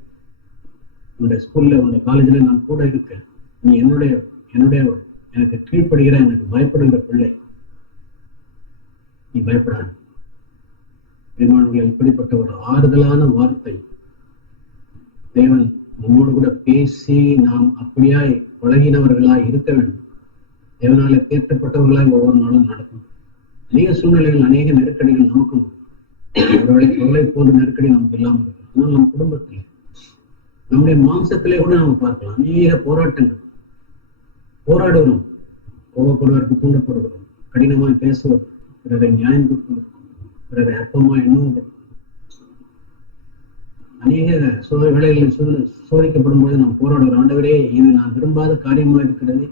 உன்னுடைய ஸ்கூல்ல உன்னுடைய காலேஜ்ல நான் கூட இருக்கேன், நீ என்னுடையவள், எனக்கு கீழ்ப்படுகிற, எனக்கு பயப்படுகிற பிள்ளை, நீ பயப்படாது. இப்படிப்பட்ட ஒரு ஆறுதலான வார்த்தை தேவன் நம்மோடு கூட பேசி நாம் அப்படியாய் பழகினவர்களாய் இருக்க வேண்டும். தேவனாலே தேர்க்கப்பட்டவர்களாய் ஒவ்வொரு நாளும் நடக்கும். அநேக சூழ்நிலைகள், அநேக நெருக்கடிகள் நமக்கும் ஒருவேளை பொருளை போன்ற நெருக்கடி நமக்கு இல்லாமல் இருக்கும். ஆனால் நம் குடும்பத்திலே, நம்முடைய மாம்சத்திலே கூட நம்ம பார்க்கலாம் அநேக போராட்டங்கள். போராடுகிறோம், கோவப்படுவதற்கு தூண்டப்படுகிறோம், கடினமாய் பேசுவது, பிறரை நியாயம் கொடுப்பது, பிறரை அற்பமா எண்ணுவது, அநேக வேலைகளில் சோதிக்கப்படும் போது நாம் போராடுகிறோம். ஆண்டவரே, இது நான் விரும்பாத காரியமாக இருக்கிறது,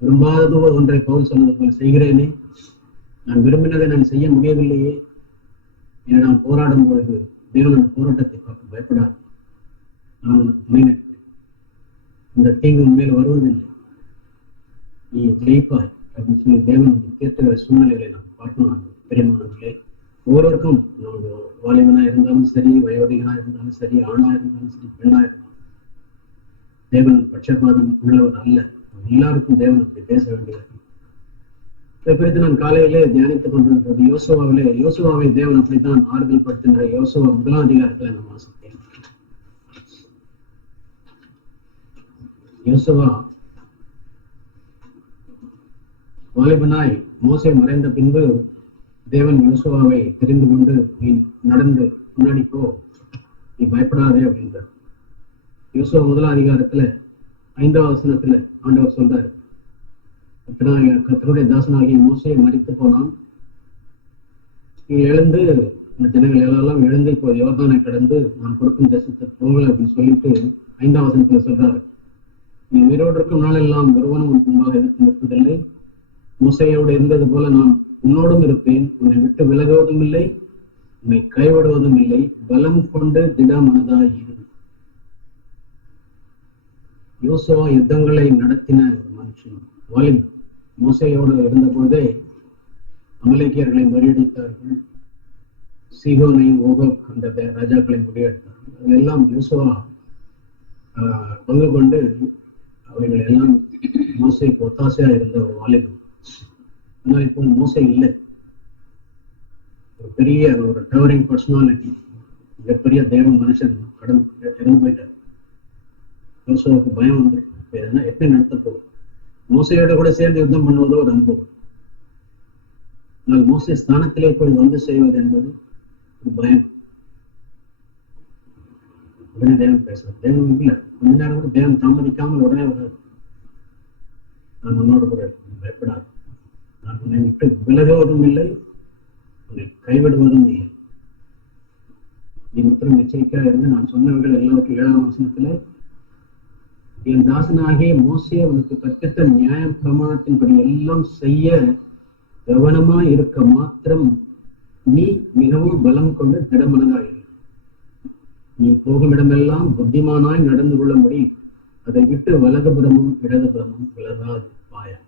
விரும்பாதது ஒன்றை பவுல் சொன்னது போல செய்கிறேனே, நான் விரும்பினதை நான் செய்ய முடியவில்லையே இதை நாம் போராடும் பொழுது தேவன் அந்த போராட்டத்தை பார்த்து பயப்படாது, நான் உனக்கு துணை நிற்பேன், இந்த தீங்கு உண்மையில் வருவதில்லை, நீ ஜெயிப்பாய் அப்படின்னு சொல்லி தேவன் கேட்கிற சூழ்நிலைகளை நாம் பார்க்கணும். பெரியமானவர்களே, ஒவ்வொருவருக்கும் நம்ம வாலிபனா இருந்தாலும் சரி, வயோதிகனா இருந்தாலும் சரி, ஆணா இருந்தாலும் சரி, பெண்ணா இருந்தாலும் தேவன் பட்சபாதம் உள்ளவர் அல்ல. எல்லாருக்கும் தேவன் அப்படி பேச வேண்டியது. இதை குறித்து நான் காலையிலே தியானித்துக் கொண்டிருந்தது. யோசுவாவை தேவன் அப்படித்தான் ஆறுதல் படுத்தினார். யோசுவா 1ஆம் அதிகாரத்துல நம்ம வாசித்தேன். யோசுவா வாலிபனாய் மோசே மறைந்த பின்பு தேவன் யோசுவாவை தெரிந்து கொண்டு, நீ நடந்து முன்னாடி போ, நீ பயப்படாதே அப்படின்றார். யோசுவா 1ஆம் அதிகாரத்துல 5ஆம் வசனத்துல ஆண்டவர் சொல்றாரு, கர்த்தருடைய தாசனாகிய மோசே மரித்து போனான், நீ எழுந்து இந்த ஜனங்கள் எல்லாம் எழுந்து இப்போ யோர்தானை கடந்து நான் கொடுக்கும் தேசத்தை போகல அப்படின்னு சொல்லிட்டு 5ஆம் வசனத்துல சொல்றாரு, நீ உயிரோடு இருக்கும் நாளெல்லாம் ஒருவனும் உன் முன்பாக எதிர்த்து நிற்பதில்லை, மோசையோடு இருந்தது போல நான் உன்னோடும் இருப்பேன், உன்னை விட்டு விலகுவதும் இல்லை, உன்னை கைவிடுவதும் இல்லை, பலம் கொண்டு திட மனதாய் இரு. யோசுவா யுத்தங்களை நடத்தின ஒரு மனுஷன், வாலிபன். மோசையோடு இருந்த பொழுதே அமலேக்கியர்களை முறியடித்தார்கள், சீகோனையும் ஓகோக் என்ற ராஜாக்களை முறியடித்தார்கள். அதெல்லாம் யோசுவா பங்கு கொண்டு அவர்கள் எல்லாம் மோசைக்கு ஒத்தாசையா இருந்த ஒரு வாலிபன். ஆனால் இப்போ மோசை இல்லை, ஒரு பெரிய ஒரு டவரிங் பர்சனாலிட்டி, மிகப்பெரிய தேவ மனுஷன் இறந்து போயிட்டார். யோசுவாவுக்கு பயம் வந்து எப்படி நடத்த போகும், மோசையோட கூட சேர்ந்து யுத்தம் பண்ணுவதோ ஒரு அனுபவம். ஆனால் மோசை ஸ்தானத்திலே போய் வந்து செய்வது என்பது ஒரு பயம். உடனே தேவன் பேசுவார். தேவன் இல்லை, கொஞ்ச நேரம் கூட தேவன் தாமதிக்காமல் உடனே வராது. நான் உன்னோடு கூட பயப்படாது, நான் உன்னை விட்டு விலகுவதும் இல்லை, உன்னை கைவிடுவதும் இல்லை, நீ மாத்திரம் எச்சரிக்கையா இருந்து நான் சொன்னவர்கள் எல்லாருக்கும் 7ஆம் வசனத்துல, என் தாசனாகிய மோசே உனக்கு கற்பித்த நியாய பிரமாணத்தின்படி எல்லாம் செய்ய கவனமா இருக்க மாத்திரம் நீ மிகவும் பலம் கொண்டு திடமனதாயிரு. நீ போகும் இடமெல்லாம் புத்திமானாய் நடந்து கொள்ளும்படி அதை விட்டு வலதுபுறமும் இடதுபுறமும் விலகாது பாயா.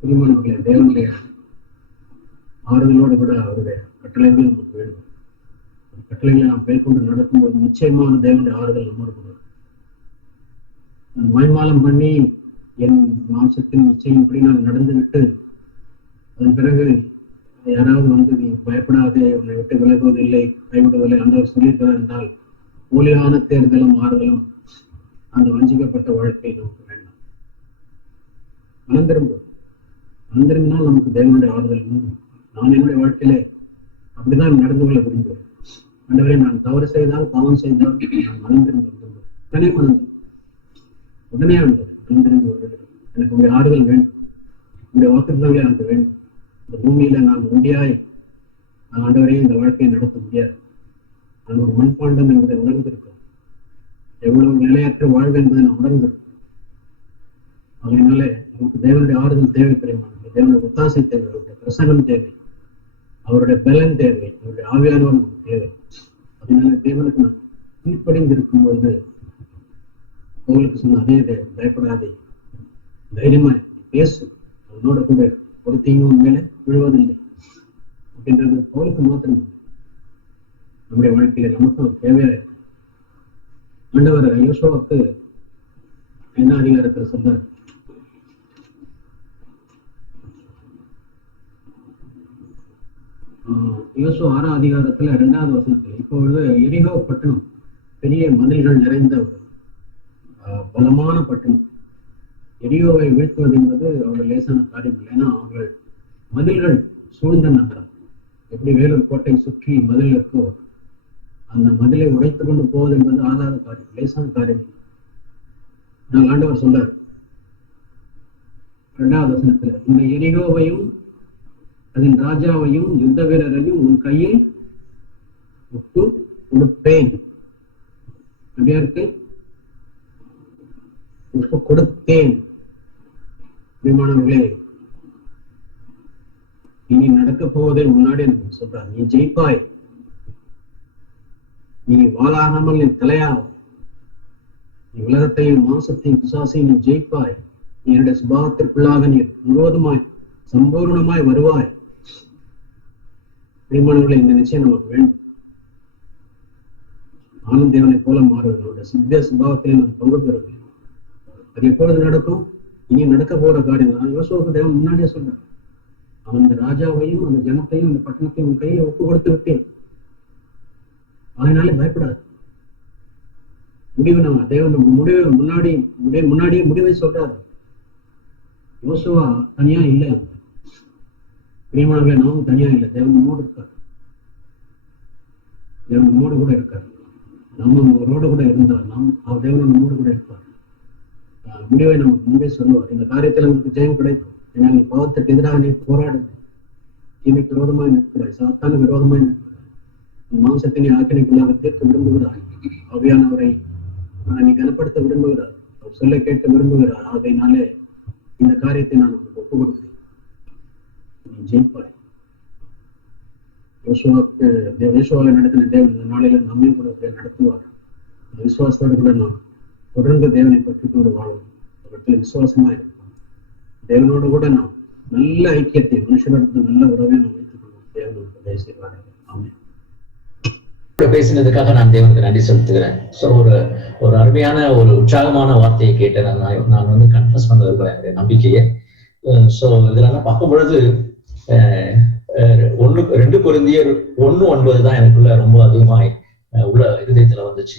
பிரியமானவர்களே, தேவனுடைய ஆறுதலோடு கூட அவருடைய கட்டளைகள் நமக்கு வேண்டும். கட்டளைகளை நாம் மேற்கொண்டு நடக்கும்போது நிச்சயமான தேவனுடைய ஆறுதல் நம்மோடு கூட. நான் மாய்மாலம் பண்ணி என் மாம்சத்தின் நிச்சயம்படி நான் நடந்துவிட்டு அதன் பிறகு யாராவது வந்து நீ பயப்படாதே, உன்னை விட்டு விலகுவதில்லை, கைவிடுவதில்லை ஆண்டவர் சொல்லியிருக்கிறார் என்றால் போலியான தேர்தலும் ஆறுதலும் அந்த வஞ்சிக்கப்பட்ட வாழ்க்கை நமக்கு வேண்டாம். மனந்திரும்பினால் நமக்கு தேவனுடைய ஆறுதல் உண்டு. நான் என்னுடைய வாழ்க்கையிலே அப்படிதான் நடந்து கொள்ள விரும்புகிறேன். ஆண்டவரே, நான் தவறு செய்தால் பாவம் செய்தால் நான் மனந்திரும்ப விரும்புகிறேன். உடனே மனந்திரும்பி வருகிறேன். எனக்கு உங்களுடைய ஆறுதல் வேண்டும், உங்களுடைய வாக்குறுதிகளே எனக்கு வேண்டும். இந்த பூமியில நான் உண்டியாய் ஆண்டவரே இந்த வாழ்க்கையை நடத்த முடியாது. நான் ஒரு மண்பாண்டம் என்பதை உணர்ந்திருக்கிறேன். எவ்வளவு நிலையற்ற வாழ்வு என்பதை நான் உணர்ந்திருக்கேன். அதனால நமக்கு தேவனுடைய ஆறுதல் தேவை. பெரியமானது தேவனுடைய ஒத்தாசை தேவை, அவருடைய பிரசனம் தேவை, அவருடைய பலன் தேவை, அவருடைய ஆவியானவர் நமக்கு தேவை. அதனால தேவனுக்கு நான் கீழ்ப்படிந்து இருக்கும் பொழுது அவங்களுக்கு சொன்ன அதே பயப்படாதே, தைரியமா பேசு, அவனோட கூட ஒரு தீங்கும் மேலே விழுவதில்லை அப்படின்றது பவுலுக்கு மாத்திரம் நம்முடைய வாழ்க்கையில நமக்கும் தேவையா இருக்கு. ஆண்டவர் யோசுவாவுக்கு 5ஆம் அதிகாரத்தில் சொன்னார், யோசுவா 6ஆம் அதிகாரத்துல 2வது வசனத்துல, இப்பொழுது எரிகோ பட்டணம் பெரிய மதில்கள் நிறைந்த பலமான பட்டணம். எரியோவை வீழ்த்துவது என்பது அவர்கள் லேசான காரியம் இல்லை. ஏன்னா அவர்கள் மதில்கள் சூழ்ந்த நகரம். எப்படி வேலூர் கோட்டை சுற்றி மதில் இருக்கோ அந்த மதிலை உடைத்துக் கொண்டு போவது என்பது ஆகாத காரியம், லேசான காரியம். நாங்கள் ஆண்டவர் சொல்றார் 2வது வசனத்துல, இந்த எரிகோவையும் அதன் ராஜாவையும் யுத்த வீரரையும் உன் கையில் ஒப்பு கொடுப்பேன். ஒப்பு கொடுத்தேன். விமானங்களே, இனி நடக்க போவதை முன்னாடியே நமக்கு சொல்றார். நீ ஜெயிப்பாய், நீ வாளாகாமல் நீ தலையாக, நீ உலகத்தையும் மாசத்தையும் பிசாசையும் நீ ஜெயிப்பாய், நீ என்னுடைய சுபாவத்திற்குள்ளாக நீ முழுவதுமாய் சம்பூர்ணமாய் வருவாய். பிரியமானவர்களே, இந்த நிச்சயம் நமக்கு வேண்டும். ஆளும் தேவனை போல மாறுவது நம்முடைய சித்த சுபாவத்திலே நாம் பங்கு பெற வேண்டும். அது எப்பொழுது நடக்கும்? இனி நடக்க போற காரியம் தான். யோசுவாவுக்கு தேவன் முன்னாடியே சொல்றார், அவன் அந்த ராஜாவையும் அந்த ஜனத்தையும் அந்த பட்டணத்தையும் உன் கையில ஒப்பு கொடுத்து விட்டேன், அதனாலே பயப்படாது. முடிவு நம்ம தேவன் முடிவு முன்னாடியே முடிவை சொல்றாரு. யோசுவா தனியா இல்லை, பிரியமானவர்களே நாமும் தனியா இல்லை. தேவன் நம்மோடு இருக்கார், தேவன் நம்மோடு கூட இருக்கார். நம்ம அவரோடு கூட இருந்தார், தேவன் நம்மோடு கூட இருப்பார். முடிவை நமக்கு முன்பே சொல்லுவார். இந்த காரியத்தில் நமக்கு ஜெயம் கிடைக்கும். ஏன்னா நீ பாவத்திற்கு எதிராக நீ போராடுங்க, தீமைக்கு விரோதமாய் நிற்கிறாய், சாத்தான விரோதமாய் நிற்கிறாய், மாம்சத்தை நீ ஆக்கினைக்குள்ளாக தீர்க்க விரும்புகிறாய், ஆவியானவரை நீ கனப்படுத்த விரும்புகிறார், அவர் சொல்ல கேட்க விரும்புகிறார். ஆகையினாலே இந்த காரியத்தை நான் உங்களுக்கு ஒப்பு கொடுத்தேன், நீ ஜெயிப்பாய். யோசுவாவை நடத்தின தேவன் இந்த நாளில நம்மையும் கூட நடத்துவார். விசுவாசத்தோடு கூட நாம் தொடர்ந்து தேவனை பற்றி கொண்டு வாழும். அவற்றில் விசுவாசமா இருப்போம். தேவனோடு கூட நாம் நல்ல ஐக்கியத்தை, மனுஷனிடத்துல நல்ல உறவை நாம் வைத்துக் கொள்வோம். தேவன் நமக்கு தயவு செய்வார்கள். ஆமென். பேசினதுக்காக நான் தேவனுக்கு நன்றி செலுத்துகிறேன். ஸோ ஒரு அருமையான ஒரு உற்சாகமான வார்த்தையை கேட்டேன். நான் வந்து கன்ஃபஸ் பண்ண விரும்புகிறேன் என்னுடைய நம்பிக்கையை. ஸோ இதெல்லாம் பார்க்கும் பொழுது 2 கொரிந்தியர் 1:9 தான் எனக்குள்ள ரொம்ப அதிகமாய் உள்ள இருதயத்துல வந்துச்சு.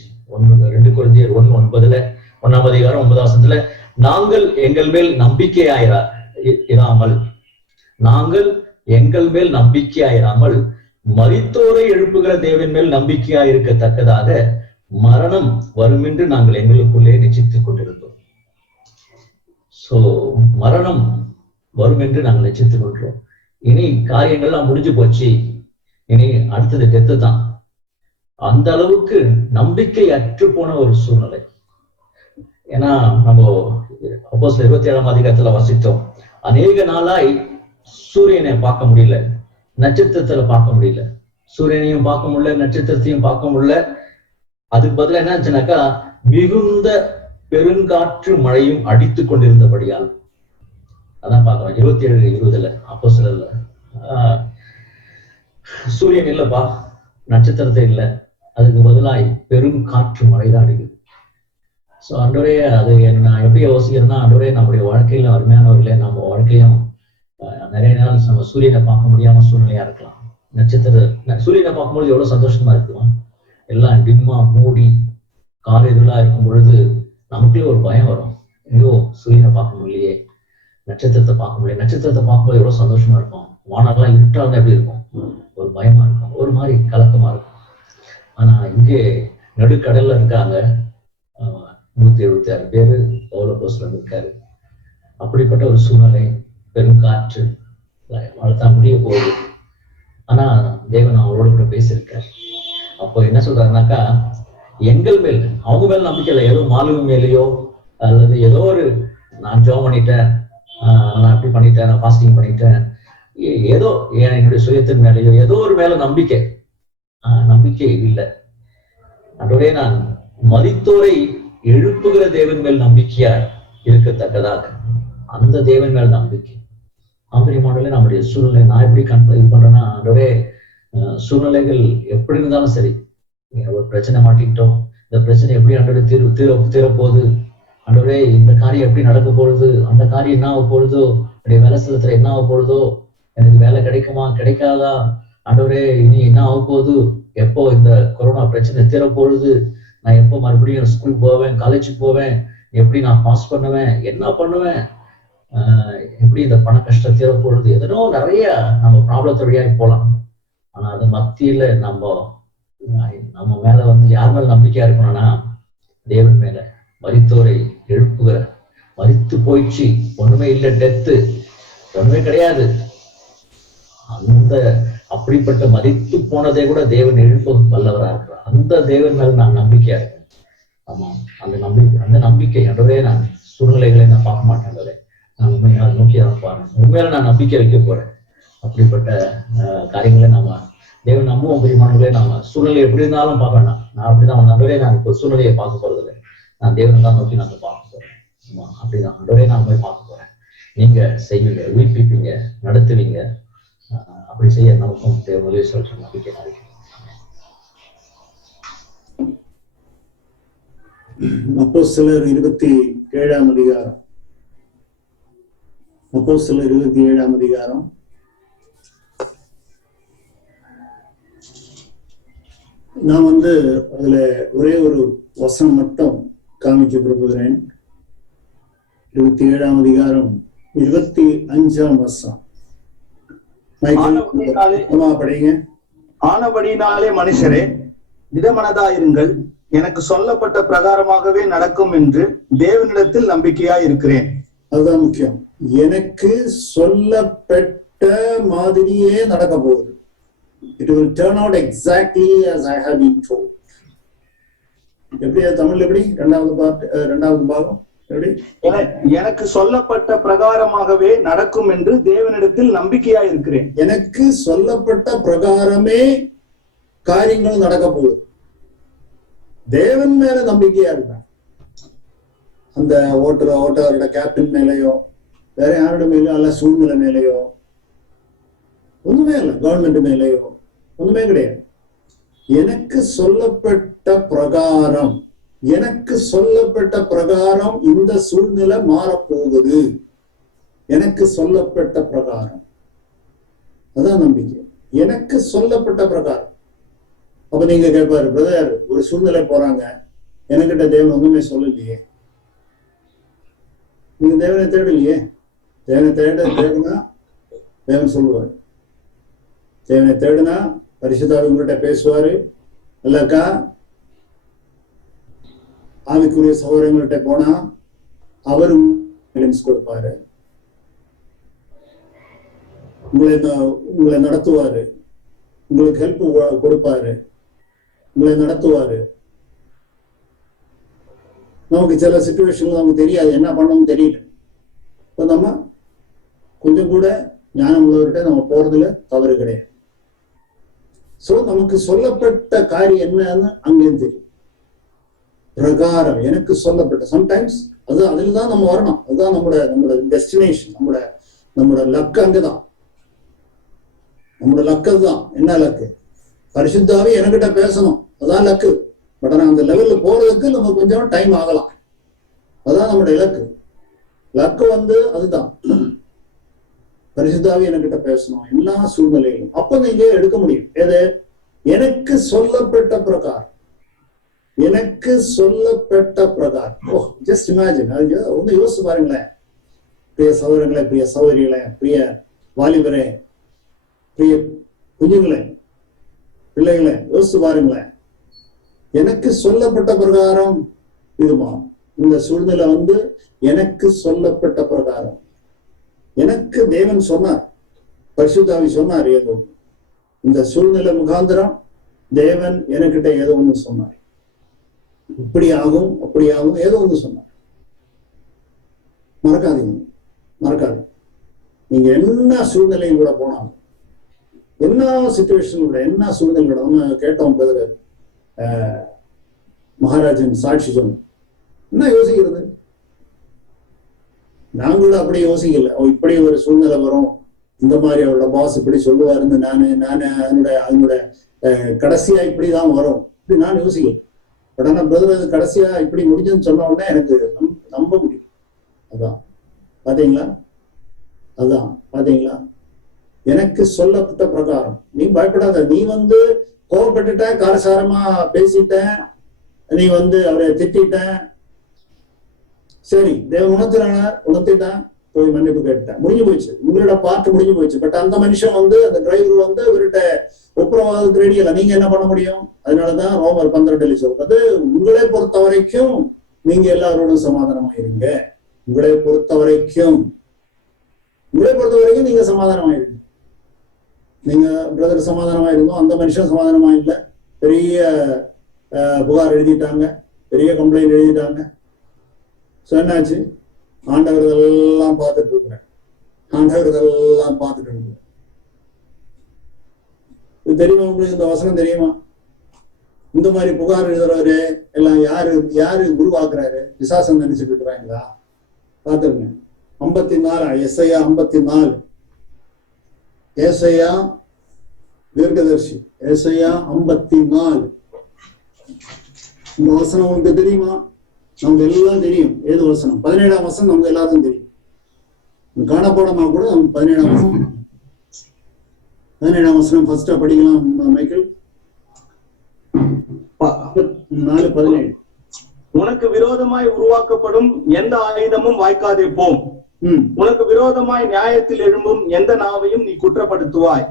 2 கொரிந்தியர் 1:9 1ஆம் அதிகாரம் 9ஆம் வசனத்துல, நாங்கள் எங்கள் மேல் நம்பிக்கையாயிராமல் மரித்தோரை எழுப்புகிற தேவன் மேல் நம்பிக்கையாயிருக்கத்தக்கதாக மரணம் வரும் என்று நாங்கள் எங்களுக்குள்ளே நிச்சயித்துக் கொண்டிருந்தோம். சோ மரணம் வரும் என்று நாங்கள் நிச்சயித்துக் கொள்கிறோம். இனி காரியங்கள்லாம் முடிஞ்சு போச்சு, இனி அடுத்தது டெத்து தான். அந்த அளவுக்கு நம்பிக்கை அற்று போன ஒரு சூழ்நிலை. ஏன்னா நம்ம அப்போஸ்தலர் 27ஆம் அதிகாரத்துல வாசித்தோம், அநேக நாளாய் சூரியனை பார்க்க முடியல, நட்சத்திரத்துல பார்க்க முடியல, சூரியனையும் பார்க்க முடியல, நட்சத்திரத்தையும் பார்க்க முடியல. அதுக்கு பதிலா என்ன ஆச்சுனாக்கா, மிகுந்த பெருங்காற்று மழையும் அடித்து கொண்டிருந்தபடியால், அதான் பார்க்கிறோம் 27:20 அப்போஸ்தலர்ல. சூரியன் இல்லப்பா, நட்சத்திரத்தை இல்லை, அதுக்கு பதிலாய் பெரும் காற்று மழைதான் அடிக்குது. ஸோ ஆண்டவரே, அது நான் எப்படி யோசிக்கிறேன்னா, ஆண்டவரே நம்முடைய வாழ்க்கையில அருமையானவர்களே, நம்ம வாழ்க்கையும் நிறைய நாள் நம்ம சூரியனை பார்க்க முடியாம சூழ்நிலையா இருக்கலாம். சூரியனை பார்க்கும்போது எவ்வளவு சந்தோஷமா இருக்குமா, எல்லாம் டிம்மா மூடி காலையிலா இருக்கும் பொழுது நமக்குள்ளே ஒரு பயம் வரும். ஐயோ சூரியனை பார்க்க முடியலையே, நட்சத்திரத்தை பார்க்க முடியல. நட்சத்திரத்தை பார்க்கும்போது எவ்வளவு சந்தோஷமா இருக்கும். வானெல்லாம் இருட்டாக எப்படி இருக்கும், ஒரு பயமா இருக்கும், ஒரு மாதிரி கலக்கமா இருக்கும். ஆனா இங்கே நடுக்கடல்ல இருக்காங்க 176 பேரு, பவுலப்போஸ்தலர் இருக்காரு. அப்படிப்பட்ட ஒரு சூழ்நிலை, பெருங்காற்று, மழைத்தான் முடிய போகுது. ஆனா தேவன் அவரோட கூட பேசியிருக்காரு. அப்போ என்ன சொல்றாருனாக்கா, எங்கள் மேல், அவங்க மேல நம்பிக்கை இல்லை, ஏதோ மாலுமி மேலேயோ அல்லது ஏதோ ஒரு நான் ஜெபம் பண்ணிட்டேன், நான் அப்படி பண்ணிட்டேன், நான் ஃபாஸ்டிங் பண்ணிட்டேன், ஏதோ என்னுடைய சுயத்தின் மேலேயோ ஏதோ ஒரு மேல நம்பிக்கை இல்லை. அதுவே நான் மரித்தோரை எழுப்புகிற தேவன் மேல் நம்பிக்கையா இருக்கத்தக்கதாக, அந்த தேவன் மேல் நம்பிக்கை. ஆம்பரியமானவர்களே, நம்முடைய சூழ்நிலை நான் எப்படி இது பண்றேன்னா, அதுவே சூழ்நிலைகள் எப்படி இருந்தாலும் சரி, ஒரு பிரச்சனை மாட்டிக்கிட்டோம், இந்த பிரச்சனை எப்படி ஆண்டோட தீரப்போகுது, ஆண்டவரே இந்த காரியம் எப்படி நடக்க போகுது, அந்த காரியம் என்ன ஆக போகுதோ, என்னுடைய வேலை ஸ்தலத்துல என்ன ஆக போகுதோ, எனக்கு வேலை கிடைக்குமா கிடைக்காதா, ஆண்டவரே இனி என்ன ஆக போகுது, எப்போ இந்த கொரோனா பிரச்சனை தீரப்போகுது, நான் எப்போ மறுபடியும் ஸ்கூல் போவேன், காலேஜ் போவேன், எப்படி நான் பாஸ் பண்ணுவேன், என்ன பண்ணுவேன், எப்படி இந்த பண கஷ்டம் தீரப்போகுது, எதனோ நிறைய நம்ம ப்ராப்ளத்தோடையா போகலாம். ஆனா அது மத்தியில நம்ம மேல வந்து யார் மேல நம்பிக்கையா இருக்கணும்னா, தேவன் மேல. மரித்தோரை எழுப்புகிற, மரித்து போயிடுச்சு, ஒண்ணுமே இல்லை, டெத்து ஒண்ணுமே கிடையாது, அந்த அப்படிப்பட்ட மரித்து போனதை கூட தேவன் எழுப்ப வல்லவரா இருக்கிறார். அந்த தேவன் மேல நான் நம்பிக்கையா இருக்கேன். ஆமா, அந்த நம்பிக்கை அதுவே நான் சூழ்நிலைகளை நான் பார்க்க மாட்டேன், நான் உண்மையை நோக்கி தான் பாருங்க, உண்மையில நான் நம்பிக்கை வைக்க போறேன். அப்படிப்பட்ட காரியங்களை நாம தேவன் நம்புவோம். பிரியமானவர்களே, நாம சூழ்நிலை எப்படி இருந்தாலும் பார்க்க வேண்டாம். நான் அப்படிதான் நம்பவே, நான் இப்போ சூழ்நிலையை பார்க்க போறது இல்லை, நான் தேவனை தான் நோக்கி நாங்க பார்க்க போறேன். அப்படிதான் நம்பவே நான் போய் பார்க்க போறேன். நீங்க செய்வீங்க, உயிர்ப்பிப்பீங்க, நடத்துவீங்க. அப்படி செய்ய நமக்கும் தேவன் உதவி சொல்ற நம்பிக்கை இருக்கு. அப்போஸ்தலர் 27ஆம் அதிகாரம். அப்போஸ்தலர் 27ஆம் அதிகாரம். நான் அதுல ஒரே ஒரு வசனம் மட்டும் காமிக்க விரும்புகிறேன். 27ஆம் அதிகாரம் 25ஆம் வசனம். படிங்க. ஆனபடியினாலே மனுஷரே, திடமனதாயிருங்கள், எனக்கு சொல்லப்பட்ட பிரகாரமாகவே நடக்கும் என்று தேவனிடத்தில் நம்பிக்கையா இருக்கிறேன். அதுதான் முக்கியம். எனக்கு சொல்லப்பட்ட மாதிரியே நடக்க போகுது. It will turn out exactly as I have been told. எப்படி தமிழ்ல எப்படி இரண்டாவது பாகம் எப்படி? எனக்கு சொல்லப்பட்ட பிரகாரமாகவே நடக்கும் என்று தேவனிடத்தில் நம்பிக்கையா இருக்கிறேன். எனக்கு சொல்லப்பட்ட பிரகாரமே காரியங்கள் நடக்க போகுது. தேவன் மேல நம்பிக்கையா இருப்பேன். அந்த ஓட்டரோட கேப்டன் மேலேயோ வேற யாரோட மேலேயோ அல்ல சூழ்நிலை மேலேயோ ஒண்ணுமே இல்லை, கவர்மெண்ட் மேலேயோ ஒண்ணுமே கிடையாது. எனக்கு சொல்லப்பட்ட பிரகாரம் இந்த சூழ்நிலை மாறப்போகுது. எனக்கு சொல்லப்பட்ட பிரகாரம், அதான் நம்பிக்கை. எனக்கு சொல்லப்பட்ட பிரகாரம். அப்ப நீங்க கேட்பாரு, பிரதர், ஒரு சூழ்நிலை போறாங்க, எனக்கிட்ட தேவன் ஒண்ணுமே சொல்லலையே. நீங்க தேவனை தேடலையே. தேவனை தேடுனா தேவன் சொல்லுவாரு. தேவனை தேடுனா பரிசுத்தாவி உங்கள்கிட்ட பேசுவாரு. இல்லக்கா ஆவிக்குரிய சகோதரங்கள்ட்ட போனா அவரு கொடுப்பாரு, உங்களை நடத்துவாரு, உங்களுக்கு ஹெல்ப் கொடுப்பாரு, உங்களை நடத்துவாரு. நமக்கு சில சிச்சுவேஷன்ல நமக்கு தெரியாது, என்ன பண்ணணும்னு தெரியல. இப்ப நம்ம கொஞ்சம் கூட ஞானம் உள்ளவர்கிட்ட நம்ம போறதுல தவறு கிடையாது. சோ நமக்கு சொல்லப்பட்ட காரியம் என்னன்னு அங்கேயும் தெரியும். பிரகாரம் எனக்கு சொல்லப்பட்ட, சம்டைம்ஸ் அதுல தான் நம்ம வரணும். அதுதான் நம்மளோட டெஸ்டினேஷன், நம்மளோட லக்கு அங்கதான். நம்மளோட லக்கு தான். என்ன லக்கு? பரிசுத்தாவே என்கிட்ட பேசணும், அதான் லக்கு. பட் ஆனா அந்த லெவல்ல போறதுக்கு நம்ம கொஞ்சம் டைம் ஆகலாம். அதான் நம்மளோட இலக்கு. லக்கு அதுதான், பரிசுத்தாவே என்கிட்ட பேசணும் எல்லா சூழ்நிலையிலும். அப்ப நீங்க எடுக்க முடியும். எது? எனக்கு சொல்லப்பட்ட பிரகாரம். எனக்கு சொல்லப்பட்ட பிரகாரம். ஓ, ஜஸ்ட் இமேஜின். அது ஒண்ணு யோசிச்சு பாருங்களேன். பிரிய சகோதரங்களே, பிரிய சகோதரிகளே, பிரிய வாலிபரே, பிரிய குஞ்சுங்களே, பிள்ளைகளே, யோசிச்சு பாருங்களேன். எனக்கு சொல்லப்பட்ட பிரகாரம் இதுமா. இந்த சூழ்நிலை எனக்கு சொல்லப்பட்ட பிரகாரம். எனக்கு தேவன் சொன்னார், பரிசுத்தாவி சொன்னார் ஏதோ. இந்த சூழ்நிலை முகாந்திரம் தேவன் எனக்கிட்ட ஏதோ ஒண்ணு சொன்னார். இப்படி ஆகும், அப்படி ஆகும், ஏதோ ஒண்ணு சொன்னார். மறக்காதீங்க. நீங்க என்ன சூழ்நிலையும் கூட போனாலும், என்ன சிச்சுவேஷன் கூட, என்ன சூழ்நிலை கூட, நம்ம கேட்டோம் பிரதர் மகாராஜன் சாட்சி சொன்ன, என்ன யோசிக்கிறது? நான் கூட அப்படி யோசிக்கல. இப்படி ஒரு சூழ்நிலை வரும், இந்த மாதிரி அவரோட பாஸ் இப்படி சொல்லுவாருன்னு நானு அதனோட கடைசியா இப்படிதான் வரும் இப்படி நான் யோசிக்கல. பட் ஆனா பிரதர் அது கடைசியா இப்படி முடிஞ்சுன்னு சொன்ன உடனே எனக்கு நம்ப முடியும். அதான் பாத்தீங்களா, எனக்கு சொல்லப்பட்ட பிரகாரம். நீ பயப்படாத. நீ கோவப்பட்டுட்ட, காரசாரமா பேசிட்ட, நீ அவரை திட்ட, சரி தேவன் உணர்த்திட்டான், போய் மன்னிப்பு கேட்டான், முடிஞ்சு போயிடுச்சு. உங்களோட பார்ட் முடிஞ்சு போயிடுச்சு. பட் அந்த மனுஷன் அந்த டிரைவர் அவர்கிட்ட ஒப்புரவாதத்துக்கு ரெடி இல்லை. நீங்க என்ன பண்ண முடியும்? அதனாலதான் ரோமர் 12 சொல்றது, உங்களை பொறுத்த வரைக்கும் நீங்க எல்லாரோடும் சமாதானமாயிருங்க. உங்களை பொறுத்த வரைக்கும் நீங்க சமாதானமாயிருங்க. நீங்க பிரதர் சமாதானமா இருந்தோம், அந்த மனுஷன் சமாதானமா இல்லை, பெரிய புகார் எழுதிட்டாங்க, பெரிய கம்ப்ளைண்ட் எழுதிட்டாங்க. என்னாச்சு? ஆண்டவர் இதெல்லாம் பார்த்துட்டு இருக்கிறேன். இது தெரியுமா உங்களுக்கு? இந்த வசனம் தெரியுமா? இந்த மாதிரி புகார் எழுதுறவரு எல்லாம் யாரு உருவாக்குறாரு? பிசாசம் நினைச்சுட்டு இருக்கிறாங்களா? பாத்துருங்க. 54 எஸ்ஐயா 54, ஏசாயா தீர்க்கதரிசி ஏசாயா 54. இந்த வசனம் உங்களுக்கு தெரியுமா? நமக்கு எல்லாம் தெரியும். ஏது வசனம்? 17ஆம் வசனம் நமக்கு எல்லாருக்கும் தெரியும். காணப்படமா கூட நமக்கு 17ஆம் வசனம். 17ஆம் வசனம் ஃபர்ஸ்டா படிக்கலாம் மைக்கேல். 4:17. உனக்கு விரோதமாய் உருவாக்கப்படும் எந்த ஆயுதமும் வாய்க்காதே போம். உனக்கு விரோதமாய் நியாயத்தில் எழும்பும் எந்த நாவையும் நீ குற்றப்படுத்துவாய்.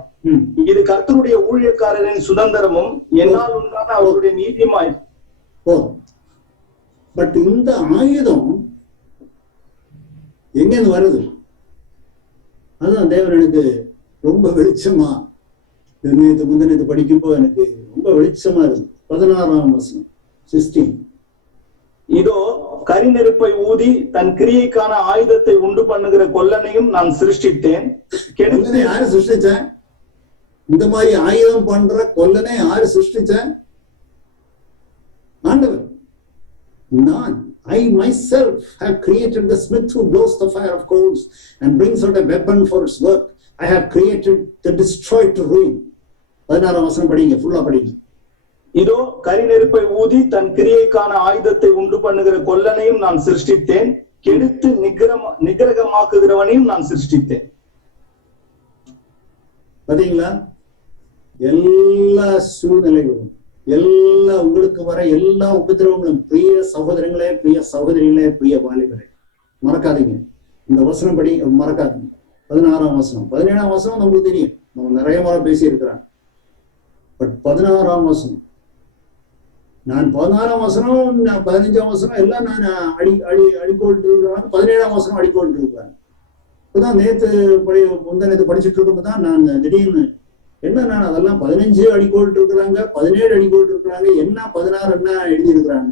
இது கர்த்தருடைய ஊழியக்காரரின் சுதந்திரமும் என்னால் உண்டான அவருடைய நீதியுமாய். பட் இந்த ஆயுதம் எங்கிருந்து வருது? அதான் தேவன் எனக்கு ரொம்ப வெளிச்சமா முந்தினத்து படிக்கும்போ எனக்கு ரொம்ப வெளிச்சமா இருக்கு. 16ஆம் வசனம் 16. இதோ கரிநெருப்பை ஊதி தன் கிரியைக்கான ஆயுதத்தை உண்டு பண்ணுகிற கொல்லனையும் நான் சிருஷ்டித்தேன். கொல்லனை யாரு சிருஷ்டிச்சேன்? இந்த மாதிரி ஆயுதம் பண்ற கொல்லனை யாரு சிருஷ்டிச்சேன்? ஆண்டவர். நான் I myself have created the smith who blows the fire of coals and brings out a weapon for its work. I have created the destroyed to ruin. 16ஆம் வசனம் படிங்க, ஃபுல்லா படிங்க. இதோ கரிநெருப்பை ஊதி தன் கிரியைக்கான ஆயுதத்தை உண்டு பண்ணுகிற கொல்லனையும் நான் சிருஷ்டித்தேன். கெடுத்து நிகிரகமாக்குகிறவனையும் நான் சிருஷ்டித்தேன். பாத்தீங்களா? எல்லா சூழ்நிலைகளும், எல்லா உங்களுக்கு வர எல்லா உபதிரவங்களும், பிரிய சகோதரங்களே, பிரிய சகோதரிகளே, பிரிய வாலிபரே, மறக்காதீங்க. இந்த வசனம் படி மறக்காதீங்க. 16ஆம் வசனம். 17ஆம் வசனம் நமக்கு தெரியும், நம்ம நிறைய முறை பேசி இருக்கிறாங்க. பட் 16ஆம் வசனம், நான் 16ஆம் வசனம் 15ஆம் வசனம் எல்லாம் நான் அடிக்கோட்டு இருக்கிறாங்க. 17ஆம் வசனம் அடிக்கோட்டு இருக்கிறாங்க. இப்பதான் முந்தநேத்து படிச்சுட்டு இருக்கும்போதுதான் நான் திடீர்னு நான் அதெல்லாம் 15 அடிக்கோட்டு இருக்கிறாங்க, 17 அடிக்கோட்டு இருக்கிறாங்க, என்ன 16 என்ன எழுதி இருக்கிறாங்க.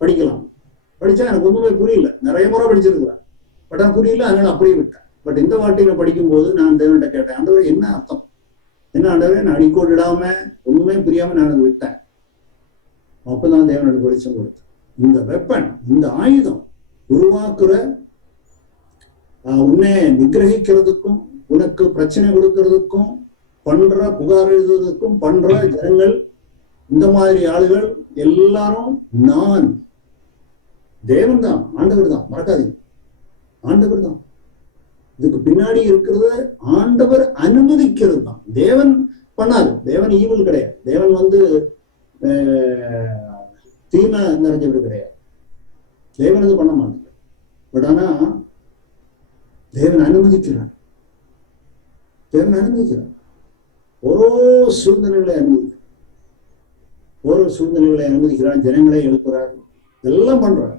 படிக்கலாம். படிச்சா எனக்கு ஒண்ணுமே புரியல. நிறைய முறை படிச்சிருக்கிறேன், பட் அது புரியல. அதனால அப்படியே விட்டேன். பட் இந்த வாட்டியில படிக்கும் போது நான் தேவன்கிட்ட கேட்டேன், ஆண்டவரே என்ன அர்த்தம்? என்ன ஆண்டவரே, நான் அடிக்கோட்டு இடாம ஒண்ணுமே புரியாம நான் அதை விட்டேன். அப்பதான் தேவனோட வெளிச்சம் கொடுத்தேன். இந்த வெப்பன், இந்த ஆயுதம் உருவாக்குற, உன்னை நிகிரகிக்கிறதுக்கும் உனக்கு பிரச்சனை கொடுக்கறதுக்கும் பண்ற, புகார் எழுதுவதற்கும் பண்ற ஜனங்கள், இந்த மாதிரி ஆளுகள் எல்லாரும் நான் தேவன் தான், ஆண்டவர் தான். மறக்காதீங்க, ஆண்டவர் தான். இதுக்கு பின்னாடி இருக்கிறது ஆண்டவர் அனுமதிக்கிறது தான். தேவன் பண்ணாது. தேவன் ஈவில் கிடையாது. தேவன் தீமை நிறைஞ்சவர் கிடையாது. தேவன் அது பண்ண மாட்டாங்க. பட் ஆனா தேவன் அனுமதிக்கிறார். தேவன் அனுமதிக்கிறார். ஓரோ சூழ்நிலைகளை அனுமதிக்கிறார். ஓரோ சூழ்நிலைகளை அனுமதிக்கிறார். ஜனங்களை எழுப்புறார். எல்லாம் பண்றார்.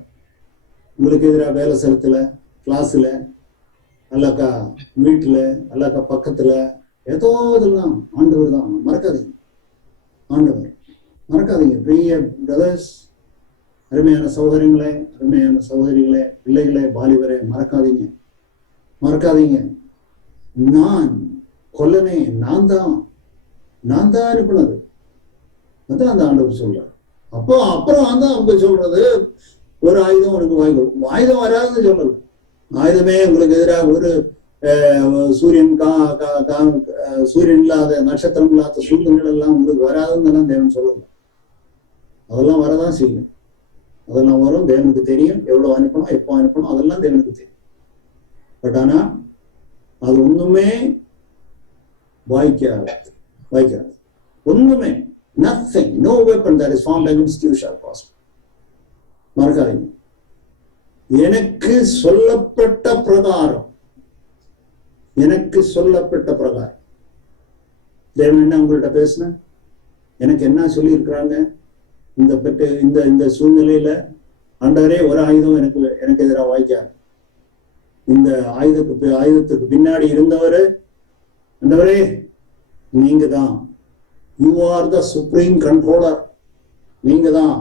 உங்களுக்கு எதிராக வேலை செலுத்தல, கிளாஸ்ல, அல்லாக்கா வீட்டுல, அல்லாக்கா பக்கத்துல, ஏதோ இதெல்லாம் ஆண்டவர் தான். மறக்காதீங்க, ஆண்டவர். மறக்காதீங்க. பிரிய பிரதர்ஸ், அருமையான சகோதரங்களே, அருமையான சகோதரிகளே, பிள்ளைகளே, வாலிபரே, மறக்காதீங்க, மறக்காதீங்க. நான் கொல்லனே, நான் தான் அனுப்பினது. அதான் அந்த ஆண்டவர் சொல்றார். அப்புறம் தான் அவங்க சொல்றது, ஒரு ஆயுதம் உனக்கு வாய்க்கும். ஆயுதம் வராதுன்னு சொல்லல. ஆயுதமே உங்களுக்கு எதிராக ஒரு சூரியன் இல்லாத, நட்சத்திரம் இல்லாத சூழ்நிலைகள் எல்லாம் உங்களுக்கு வராதுன்னு தேவன் சொல்லல. அதெல்லாம் வரதான் செய்யும். அதெல்லாம் வரும். தேவனுக்கு தெரியும் எவ்வளவு அனுப்பணும், எப்போ அனுப்பணும், அதெல்லாம் தேவனுக்கு தெரியும். பட் ஆனா அது ஒண்ணுமே வாய்க்காது. ஒண்ணுமே, nothing, no weapon that is formed against you shall prosper. மறக்காதீங்க. எனக்கு சொல்லப்பட்ட பிரகாரம் தேவன் என்ன உங்கள்கிட்ட பேசின, எனக்கு என்ன சொல்லி இருக்கிறாங்க, இந்த சூழ்நிலையில ஆண்டவரே ஒரு ஆயுதம் எனக்கு எதிராக வாய்க்காது. இந்த ஆயுதத்துக்கு பின்னாடி இருந்தவரு ஆண்டவரே நீங்க தான். You are the supreme controller. நீங்க தான்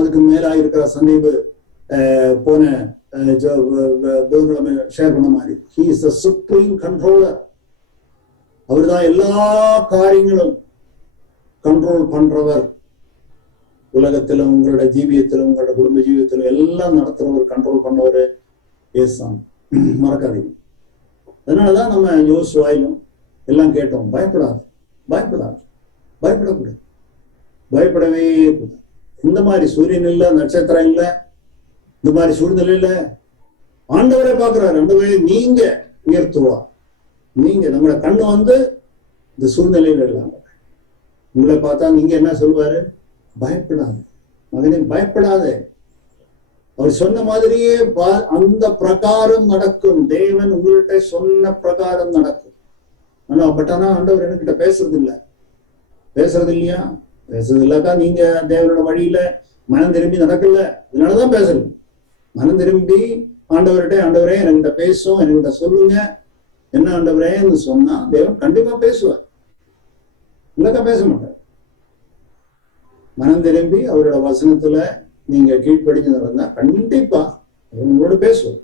அதுக்கு மேலா இருக்கிற சந்தீப் போன ஷேர் பண்ண மாதிரி, he is the supreme controller. அவர்தான் எல்லா காரியங்களும் கண்ட்ரோல் பண்றவர். உலகத்திலும் உங்களோட ஜீவியத்திலும் உங்களோட குடும்ப ஜீவியத்திலும் எல்லாம் நடத்துறவர், கண்ட்ரோல் பண்ணவர் ஏசாமி. மறக்காதீங்க. அதனாலதான் நம்ம யோசுவாயிலும் எல்லாம் கேட்டோம், பயப்படாது, பயப்படாது, பயப்படக்கூடாது, பயப்படவே கூடாது. இந்த மாதிரி சூரியன் இல்ல, நட்சத்திரம் இல்ல, இந்த மாதிரி சூழ்நிலையில ஆண்டவரை பாக்குறாரு. ஆண்டவரே நீங்க உயர்த்துவா, நீங்க நம்மளோட கண்ணு வந்து இந்த சூழ்நிலையில இல்லாம உங்களை பார்த்தா நீங்க என்ன சொல்லுவாரு? பயப்படாது மகனே, பயப்படாதே. அவர் சொன்ன மாதிரியே அந்த பிரகாரம் நடக்கும். தேவன் உங்கள்கிட்ட சொன்ன பிரகாரம் நடக்கும். ஆனா ஆண்டவர் என்கிட்ட பேசுறது இல்லையா? பேசுறது இல்லக்கா நீங்க தேவனோட வழியில மனம் திரும்பி நடக்கல. அதனாலதான் பேசணும். மனம் திரும்பி ஆண்டவரே என்கிட்ட பேசும், என்கிட்ட சொல்லுங்க, என்ன ஆண்டவரேன்னு சொன்னா தேவன் கண்டிப்பா பேசுவார். இல்லக்கா பேச மாட்டார். மனம் திரும்பி அவரோட வசனத்துல நீங்க கீழ்ப்படிஞ்சு நடந்தா கண்டிப்பா உங்களோட பேசுவோம்.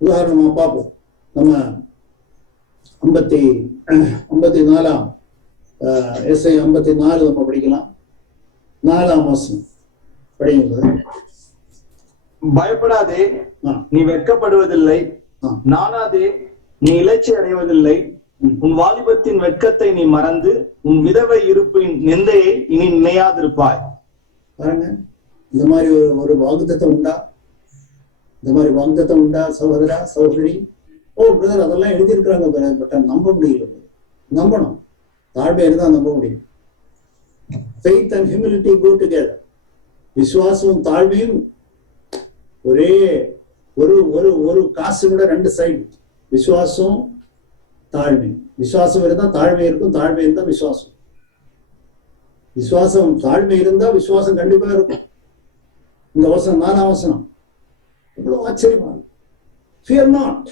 உதாரணமா பார்ப்போம். நம்ம 54 எஸ்ஐ 54 நம்ம படிக்கலாம். 4ஆம் வசனம் படிங்க. பயப்படாதே, நீ வெட்கப்படுவதில்லை, நானாதே, நீ இளைச்சி அடைவதில்லை. உன் வாலிபத்தின் வெட்கத்தை நீ மறந்து உன் விதவை இருப்பின் நிந்தையை இனி நினையாதிருப்பாய். பாருங்க, இந்த மாதிரி ஒரு வாக்குத்தத்தம் உண்டா? இந்த மாதிரி வாக்குத்தத்தம் உண்டா சகோதரா, சகோதரி? பிரதர் அதெல்லாம் எழுதியிருக்கிறாங்க, பட் நம்ப முடியல. நம்பணும். தாழ்மை இருந்தா நம்ப முடியும். Faith and humility go together. விசுவாசமும் தாழ்மையும் ஒரே ஒரு காசு கூட 2 சைடு. விசுவாசம் தாழ்மை. விசுவாசம் இருந்தா தாழ்மை இருக்கும், தாழ்மை இருந்தா விசுவாசம். விசுவாசம் தாழ்மை இருந்தா விசுவாசம் கண்டிப்பா இருக்கும். இந்த வசனம் 4ஆம் வசனம் எவ்வளவு ஆச்சரியமா. Fear not.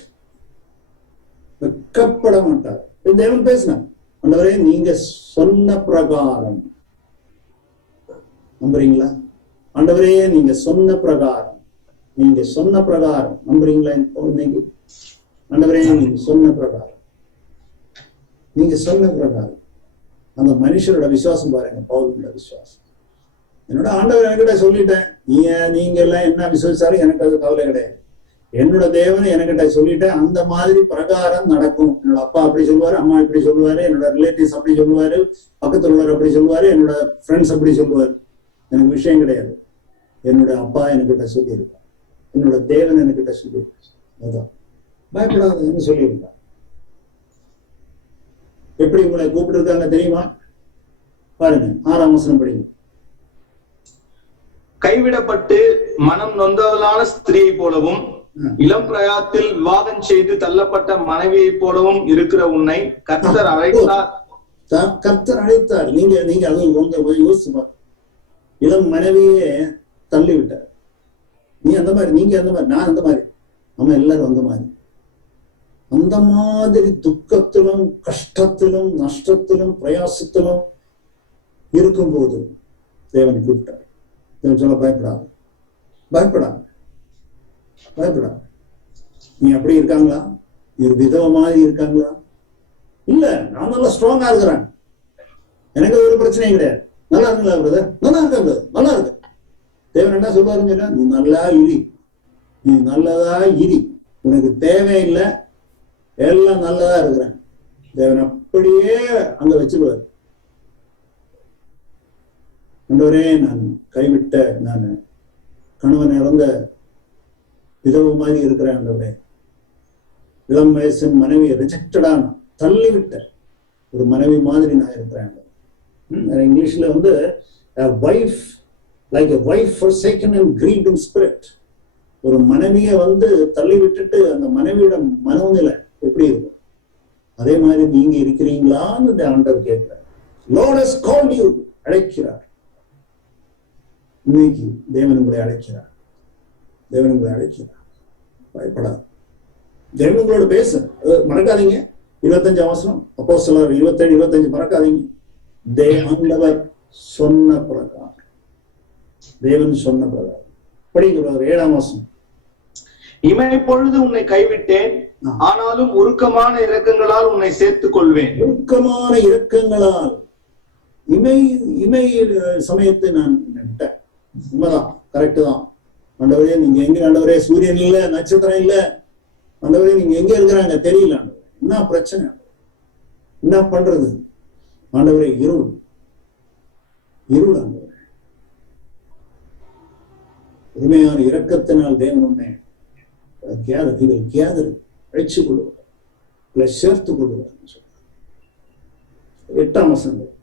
வெட்கப்பட மாட்டார். தேவன் பேசினார், ஆண்டவரே நீங்க சொன்ன பிரகாரம். நம்புறீங்களா? ஆண்டவரே நீங்க சொன்ன பிரகாரம், நீங்க சொன்ன பிரகாரம் நம்புறீங்களா? இன்னைக்கு ஆண்டவரே நீங்க சொன்ன பிரகாரம், நீங்க சொன்ன பிரகாரம். அந்த மனுஷனோட விசுவாசம் பாருங்க, பவுலோட விசுவாசம். என்னோட ஆண்டவர் என்கிட்ட சொல்லிட்டேன், நீங்க எல்லாம் என்ன விசுவாசாலும் எனக்கு அது கவலை கிடையாது. என்னோட தேவன் என்கிட்ட சொல்லிட்டேன், அந்த மாதிரி பிரகாரம் நடக்கும். என்னோட அப்பா அப்படி சொல்லுவாரு, அம்மா இப்படி சொல்லுவாரு, என்னோட ரிலேட்டிவ்ஸ் அப்படி சொல்லுவாரு, பக்கத்துல உள்ளவர் அப்படி சொல்லுவாரு, என்னோட ஃப்ரெண்ட்ஸ் அப்படி சொல்லுவாரு. எனக்கு விஷயம் கிடையாது. என்னோட அப்பா என்கிட்ட சொல்லியிருக்கான், என்னோட தேவன் என்கிட்ட சொல்லியிருக்கான். அதான் பயப்படாதுன்னு சொல்லியிருக்கான். எப்படி உங்களை கூப்பிட்டு இருக்காங்க தெரியுமா? பாருங்க 6ஆம் வசனம் படிங்க. கைவிடப்பட்டு மனம் நொந்தவளான ஸ்திரியை போலவும் இளம் பிரயாத்தில் விவாதம் செய்து தள்ளப்பட்ட மனைவியை போலவும் இருக்கிற உன்னை கர்த்தர் அழைத்தார். கர்த்தர் அழைத்தார். நீங்க அதுவும் யோசிச்சு பாரு. இளம் மனைவியே தள்ளி விட்டார். நீ அந்த மாதிரி, நீங்க அந்த மாதிரி, நான் அந்த மாதிரி, நம்ம எல்லாரும் அந்த மாதிரி. அந்த மாதிரி துக்கத்திலும் கஷ்டத்திலும் நஷ்டத்திலும் பிரயாசத்திலும் இருக்கும்போது தேவன் கூப்பிட்டார். தேவன் சொல்ல பயப்படாது, பயப்படாது, பயப்படாது. நீ அப்படி இருக்காங்களா? ஒரு விதவை மாதிரி இருக்காங்களா? இல்ல, நான் நல்லா ஸ்ட்ராங்கா இருக்கிறேன், எனக்கு ஒரு பிரச்சனையும் கிடையாது. நல்லா இருக்குங்களா பிரதர்? நல்லா இருக்கா பிரதர்? நல்லா இருக்கு. தேவன் என்ன சொல்லுவாருன்னு சொன்னா, நீ நல்லா இரி, நீ நல்லதா இரி, உனக்கு தேவையில்லை, எல்லாம் நல்லதா இருக்கிறேன். தேவன் அப்படியே அங்க வச்சிருவாரு. ஆண்டவரே நான் கைவிட்ட, நான் கணவன் இறந்த விதவு மாதிரி இருக்கிறேன். ஆண்டவரே இளம் வயசின் மனைவி ரிஜெக்டடான தள்ளிவிட்ட ஒரு மனைவி மாதிரி நான் இருக்கிறேன். இங்கிலீஷ்ல வந்து wife like a wife forsaken and grieved in spirit. ஒரு மனைவியை வந்து தள்ளி விட்டுட்டு அந்த மனைவியோட மனநிலை எப்படி இருக்கும்? அதே மாதிரி நீங்க இருக்கிறீங்களான்னு ஆண்டவர் கேட்கிறார். Lord has called you, அழைக்கிறார். இன்னைக்கு தேவன் உங்களை அழைக்கிறார். தேவன் உங்களை அழைக்கிறார். பயப்படாது. தேவன் உங்களோட பேச மறக்காதீங்க. 25ஆம் வசனம் அப்போஸ்தலர் 27-25 மறக்காதீங்க. ஆண்டவர் சொன்ன பிரகாரம், தேவன் சொன்ன பிரகாரம் படிங்க. 7ஆம் வசனம். இமைப்பொழுது உன்னை கைவிட்டேன், ஆனாலும் உருக்கமான இரக்கங்களால் உன்னை சேர்த்துக் கொள்வேன். உருக்கமான இரக்கங்களால் இமை சமயத்தை நான் நினைட்டேன். உண்மைதான், கரெக்ட் தான். ஆண்டவரே நீங்க எங்க? ஆண்டவரே சூரியன் இல்ல, நட்சத்திரம் இல்ல, ஆண்டவரே நீங்க எங்க இருக்கிறாங்க தெரியல. ஆண்டவரே என்ன பிரச்சனை? என்ன பண்றது? ஆண்டவரே இருள் ஆண்டவரே. உண்மையான இரக்கத்தினால் தேவன் உன்னை அழைச்சு கொள்வார், சேர்த்து கொள்வார். 8ஆம் வசனம்.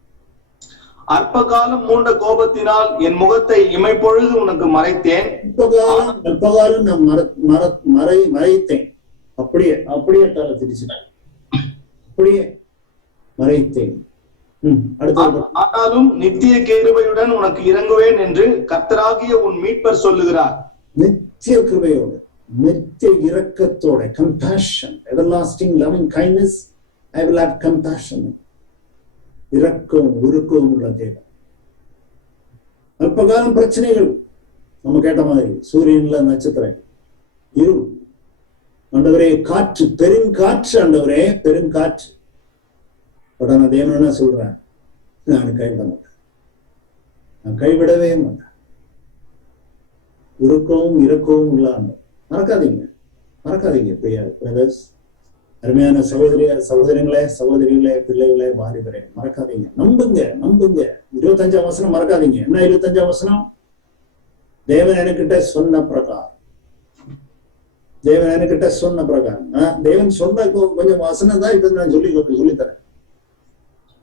அற்ப காலம் மூண்ட கோபத்தினால் என் முகத்தை இமைப்பொழுது உனக்கு மறைத்தேன். அற்பகாலம் நான் மறைத்தேன். அப்படியே தலை திரிச்சிட்டேன், அப்படியே மறைத்தேன். ஆனாலும் நித்திய கிருபையுடன் உனக்கு இறங்குவேன் என்று கர்த்தராகிய உன் மீட்பர் சொல்லுகிறார். நித்திய கிருபையோட, நித்திய இரக்கத்தோட, compassion, everlasting loving kindness, I will have compassion. இரக்கம் உருக்கம் உள்ள தேவன். அல்பகாலம் பிரச்சனைகள் நம்ம கேட்ட மாதிரி, சூரியன்ல நட்சத்திரம், இருள், ஆண்டவரே காற்று, பெருங்காற்று, ஆண்டவரே பெருங்காற்று. உடனே தேவன் என்ன சொல்றேன்? நான் கைவிட மாட்டேன், நான் கைவிடவே மாட்டேன். உருக்கவும் இரக்கவும் இல்லாம மறக்காதீங்க பிரியா பிரதர்ஸ், அருமையான சகோதரங்களே, பிள்ளைகளே, வாலிபரே, மறக்காதீங்க. நம்புங்க. 25ஆம் வசனம் மறக்காதீங்க. என்ன 25ஆம் வசனம்? தேவன் என்கிட்ட சொன்ன பிரகாரம். தேவன் சொன்ன கொஞ்சம் வசனம் தான் இப்ப நான் சொல்லித்தரேன்.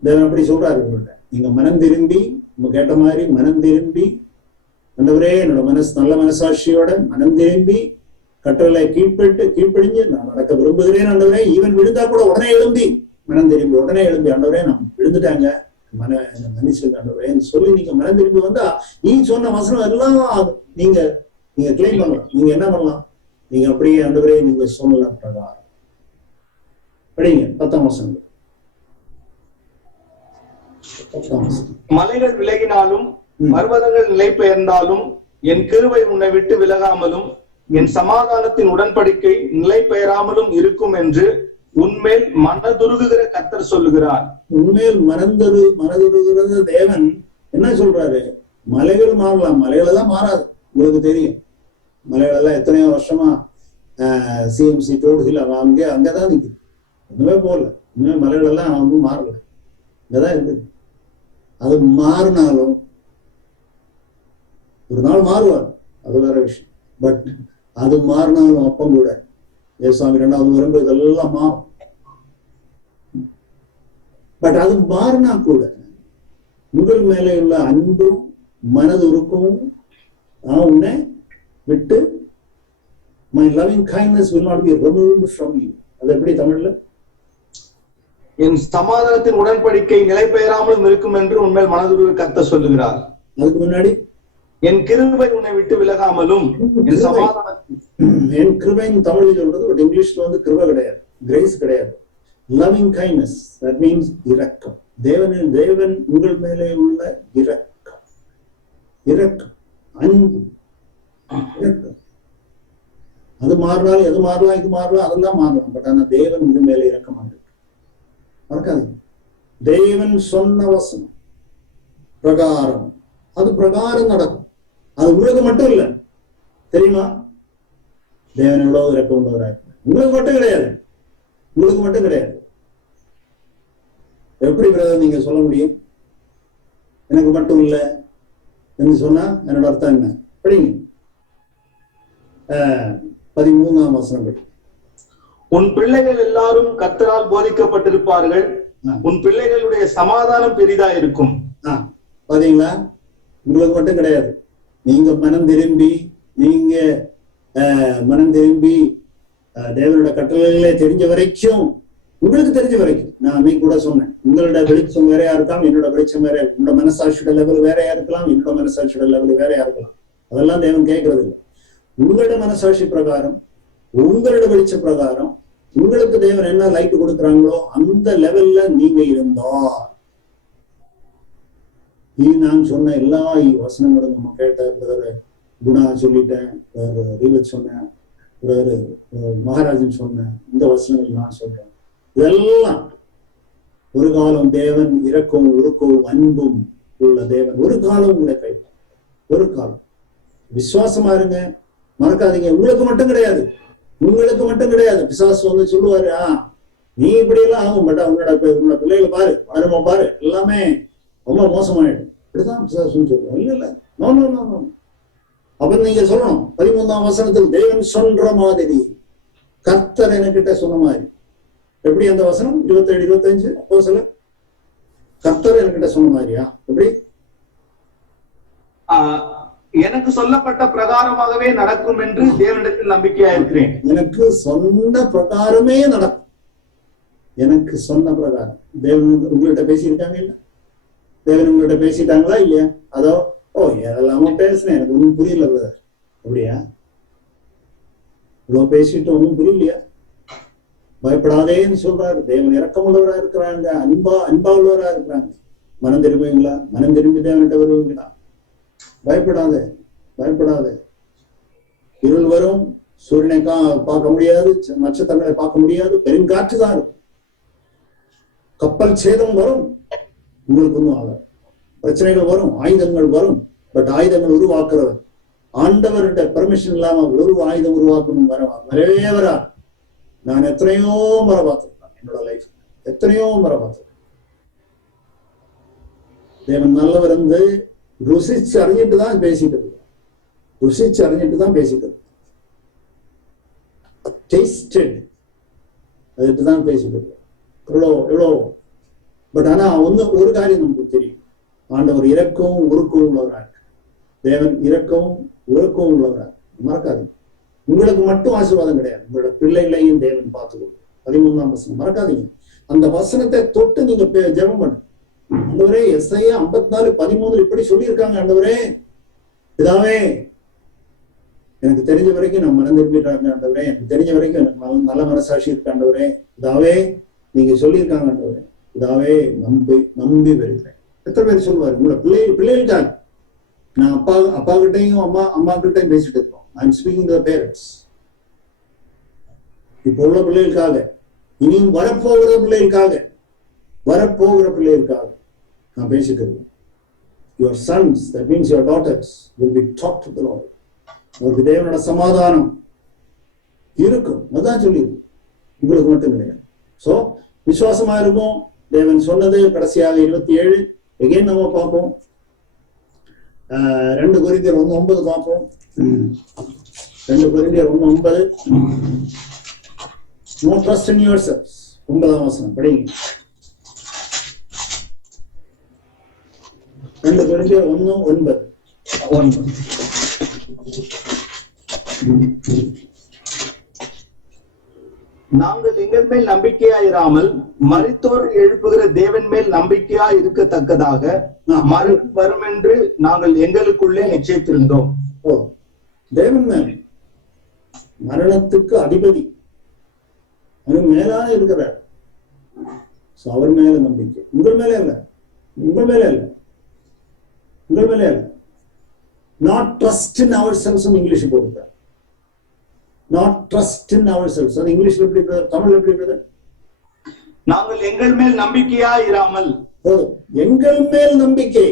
தேவன் அப்படி சொல்றாரு உங்கள்கிட்ட. நீங்க மனம் திரும்பி, நம்ம கேட்ட மாதிரி மனம் திரும்பி, ஆண்டவரே என்னோட நல்ல மனசாட்சியோட மனம் திரும்பி கட்டளை கீழ்ப்படிஞ்சு நான் நடக்க விரும்புகிறேன். ஆண்டவரே ஈவன் விழுந்தா கூட உடனே எழும்பி, மனம் திரும்பி உடனே எழும்பி, ஆண்டவரே நம்ம விழுந்துட்டாங்க, மன்னிச்சிருங்க ஆண்டவரே சொல்லி நீங்க மனம் திரும்பி வந்தா, நீ சொன்ன வசனம் எல்லாம் நீங்க கிளைம் பண்ணலாம். நீங்க என்ன பண்ணலாம்? நீங்க அப்படியே ஆண்டவரே நீங்க சொன்ன பிரகாரம் படிங்க. 10ஆம் வசனம். மலைகள் விலகினாலும் பர்வதங்கள் நிலை பெயர்ந்தாலும் என் கிருபை உன்னை விட்டு விலகாமலும் என் சமாதானத்தின் உடன்படிக்கை நிலை பெயராமலும் இருக்கும் என்று உன்மேல் மனதுருகுகிற கர்த்தர் சொல்லுகிறார். உன்மேல் மனதுருகிறது தேவன் என்ன சொல்றாரு? மலைகள் மாறலாம், மலைகள் எல்லாம் மாறாது. உங்களுக்கு தெரியும், மலைகள் எல்லாம் எத்தனையோ வருஷமா சிஎம்சி டோடுகள் அங்கதான் நிக்குது, ஒண்ணுமே போகல. இனிமே மலைகள் எல்லாம் ஒன்றும் மாறல, இங்கதான் இருக்குது. அது மாறினாலும் ஒரு நாள் மாறுவார், அது வேற விஷயம். பட் அது மாறினாலும் அப்பம் கூட ஏசாமி 2வது வரும்போது இதெல்லாம் மாறும். பட் அது மாறினா கூட உங்கள் மேலே உள்ள அன்பும் மனது உருக்கமும் உன்னை விட்டு, my loving kindness will not be removed from you. அது எப்படி தமிழ்ல? என் சமாதானத்தின் உடன்படிக்கை நிலை பெயராமலும் இருக்கும் என்று உண்மையில் மனதுருக கர்த்தர் சொல்லுகிறார். அதுக்கு முன்னாடி என் கிருபை உன்னை விட்டு விலகாமலும் என் கிருபைன்னு தமிழில் சொல்றது, பட் இங்கிலீஷ்ல வந்து கிருபை கிடையாது, கிரேஸ் கிடையாது. லவ்விங் கைண்ட்னஸ், தட் மீன்ஸ் இரக்கம். தேவன் உங்கள் மேலே உள்ள இரக்கம், அன்பு, இரக்கம். அது மாறினாலும் எது மாறலாம், இது மாறலாம், அதெல்லாம் மாறலாம். பட் ஆனா தேவன் உங்கள் மேலே இரக்கமாக இருக்கு. மறக்காதீங்க, தேவன் சொன்ன வசனம் பிரகாரம், அது பிரகாரம் நடக்கும். அது உங்களுக்கு மட்டும் இல்ல, தெரியுமா? தேவன் எவ்வளவு இரக்கம் உள்ளவராக, உங்களுக்கு மட்டும் கிடையாது. எப்படி பிரதர் நீங்க சொல்ல முடியும் எனக்கு மட்டும் இல்ல என்று சொன்னா என்னோட அர்த்தம் என்ன? படிங்க 13ஆம் வசனம் படி. உன் பிள்ளைகள் எல்லாரும் கர்த்தரால் போதிக்கப்பட்டிருப்பார்கள், உன் பிள்ளைகளுடைய சமாதானம் பெரிதா இருக்கும். பாத்தீங்களா? உங்களுக்கு மட்டும் கிடையாது. நீங்க மனம் திரும்பி தேவனோட கட்டளைகளே தெரிஞ்ச வரைக்கும், உங்களுக்கு தெரிஞ்ச வரைக்கும், நான் அன்னைக்கு கூட சொன்னேன், உங்களோட வெளிச்சம் வேறையா இருக்கலாம், என்னோட வெளிச்சம் வேறையா, உங்களோட மனசாட்சியோட லெவல் வேறையா இருக்கலாம், என்னோட மனசாட்சியோட லெவல் வேறையா இருக்கலாம். அதெல்லாம் தேவன் கேட்கறது இல்லை. உங்களோட மனசாட்சி பிரகாரம், உங்களோட வெளிச்ச பிரகாரம், உங்களுக்கு தேவன் என்ன லைட் கொடுக்குறாங்களோ அந்த லெவல்ல நீங்க இருந்தா, நான் சொன்ன எல்லா வசனங்களும் நம்ம கேட்ட குணா சொல்லிட்டேன், ரீவத் சொன்னேன், ஒரு மகாராஜன் சொன்ன இந்த வசனங்கள் நான் சொல்றேன். இதெல்லாம் ஒரு காலம் தேவன் இரக்கமும் உருக்கவும் அன்பும் உள்ள தேவன் ஒரு காலம் உங்களை கைப்பார். ஒரு காலம் விசுவாசமா இருங்க, மறக்காதீங்க. உங்களுக்கு மட்டும் கிடையாது, உங்களுக்கு மட்டும் கிடையாது. பிசாசு வந்து சொல்லுவாரு, நீ இப்படி எல்லாம் ஆகும், பட் உங்களோட பிள்ளைகளை பாரு, பாருமா பாரு, எல்லாமே ரொம்ப மோசமாயிடும். இப்படிதான் பிசாசுன்னு சொல்லுவோம். இல்ல இல்ல, நோ நோ நோ நோ. அப்ப நீங்க சொல்லணும் 13ஆம் வசனத்தில் தேவன் சொல்ற மாதிரி, கர்த்தர் என்கிட்ட சொன்ன மாதிரி. எப்படி அந்த வசனம் 27, 25 அப்போ சொல்ல, கர்த்தர் என்கிட்ட சொன்ன மாதிரியா? எப்படி? எனக்கு சொல்லப்பட்ட பிரகாரமாகவே நடக்கும் என்று தேவனிடத்தில் நம்பிக்கையா இருக்கிறேன். எனக்கு சொன்ன பிரகாரமே நடக்கும். எனக்கு சொன்ன பிரகாரம். தேவன் உங்கள்கிட்ட பேசியிருக்காங்க இல்ல? தேவன் உங்கள்கிட்ட பேசிட்டாங்களா இல்லையா? அதோ எதெல்லாமோ பேசுனேன், எனக்கு ஒன்றும் புரியல பிரதர். அப்படியா? இவ்வளவு பேசிட்டு ஒன்றும் புரியலையா? பயப்படாதேன்னு சொல்றாரு. தேவன் இரக்கமுள்ளவரா இருக்கிறாங்க, அன்பா உள்ளவரா இருக்கிறாங்க. மனம் திரும்புவீங்களா? மனம் திரும்பி தேவன்கிட்ட வருவீங்களா? பயப்படாத, பயப்படாத. இருள் வரும், சூரியனை பார்க்க முடியாது, நட்சத்திரங்களை பார்க்க முடியாது, பெருங்காற்று தான் இருக்கும், கப்பல் சேதம் வரும், உங்களுக்கு ஒன்றும் ஆகாது. பிரச்சனைகள் வரும், ஆயுதங்கள் வரும், பட் ஆயுதங்கள் உருவாக்குறவர் ஆண்டவர்கிட்ட பெர்மிஷன் இல்லாம ஒரு ஆயுதம் உருவாக்கணும் வரவே வரா. நான் எத்தனையோ முறை பார்த்திருக்கேன் என்னோட லைஃப், எத்தனையோ முறை பார்த்திருக்கேன். தேவன் நல்லவர் வந்து ருசிச்சு அறிஞ்சிட்டு தான் பேசிட்டு இருக்கு, ருசிச்சு அறிஞ்சிட்டு தான் பேசிட்டு இருக்கு, டேஸ்டட் அதுட்டு தான் பேசிட்டு இருக்கு. எவ்வளோ பட் ஆனா ஒரு காரியம் நமக்கு தெரியும், ஆண்டவர் இரக்கவும் உருக்கவும் உள்ளவரா இருக்கு. தேவன் இரக்கவும் உருக்கவும் உள்ளவரா, மறக்காதீங்க. உங்களுக்கு மட்டும் ஆசீர்வாதம் கிடையாது, உங்களோட பிள்ளைகளையும் தேவன் பார்த்துக்கொள்ளும். 13ஆம் வசனம் மறக்காதீங்க. அந்த வசனத்தை தொட்டு நீங்க ஜெபம் பண்ணுங்க. ஆண்டவரே, எஸ்ஐயா 54:13 இப்படி சொல்லியிருக்காங்க. ஆண்டவரே, இதாவே எனக்கு தெரிஞ்ச வரைக்கும் நான் மனம் திரும்பிட்டாங்க. ஆண்டவரே, எனக்கு தெரிஞ்ச வரைக்கும் எனக்கு நல்ல மனசாட்சி இருக்கு. ஆண்டவரே, இதாவே நீங்க சொல்லியிருக்காங்க. ஆண்டவரே, இதாவே நம்பி வருகிறேன். எத்தனை பேர் சொல்லுவாரு? உங்களோட பிள்ளைகளுக்காக. நான் அப்பா கிட்டையும் அம்மா கிட்டையும் பேசிட்டு இருக்கோம். I'm speaking to the parents. இப்போ உள்ள பிள்ளைகளுக்காக, இனியும் வரப்போகிற பிள்ளைகளுக்காக நான் பேசிட்டு இருக்கேன். Your sons, that means your daughters, will be taught to the Lord. உங்களுக்கு தேவனோட சமாதானம் இருக்கும். அதான் சொல்லி உங்களுக்கு மட்டும் கிடையாது. சோ விசுவாசமா இருக்கும். தேவன் சொன்னது கடைசியாக 27 எகைன் நம்ம பார்ப்போம். 2 கொரிந்தியர் 1:9 பார்ப்போம். 2 கொரிந்தியர் 1:9. No trust in yourselves. 9ஆம் வசனம் படிங்க. 2 கொரிந்தியர் 1:9. நாங்கள் எங்கள் மேல் நம்பிக்கையாயிராமல் மரித்தோர் எழுப்புகிற தேவன் மேல் நம்பிக்கையா இருக்கத்தக்கதாக மரணம் வரும் என்று நாங்கள் எங்களுக்குள்ளே நிச்சயித்திருந்தோம். தேவன் மேல் மரணத்துக்கு அதிபதி, அது மேலான இருக்கிறார். அவர் மேல நம்பிக்கை. உங்கள் மேலே இல்ல, உங்கள் மேலே இல்ல, உங்கள் மேலே இல்ல. Not trust in ourselves English போட்டுட்டார். Not trust in ourselves. அது இங்கிலீஷ்ல எப்படி, தமிழ்ல எப்படி இருக்குது? நாங்கள் எங்கள் மேல் நம்பிக்கையா இராமல். எங்கள் மேல் நம்பிக்கை.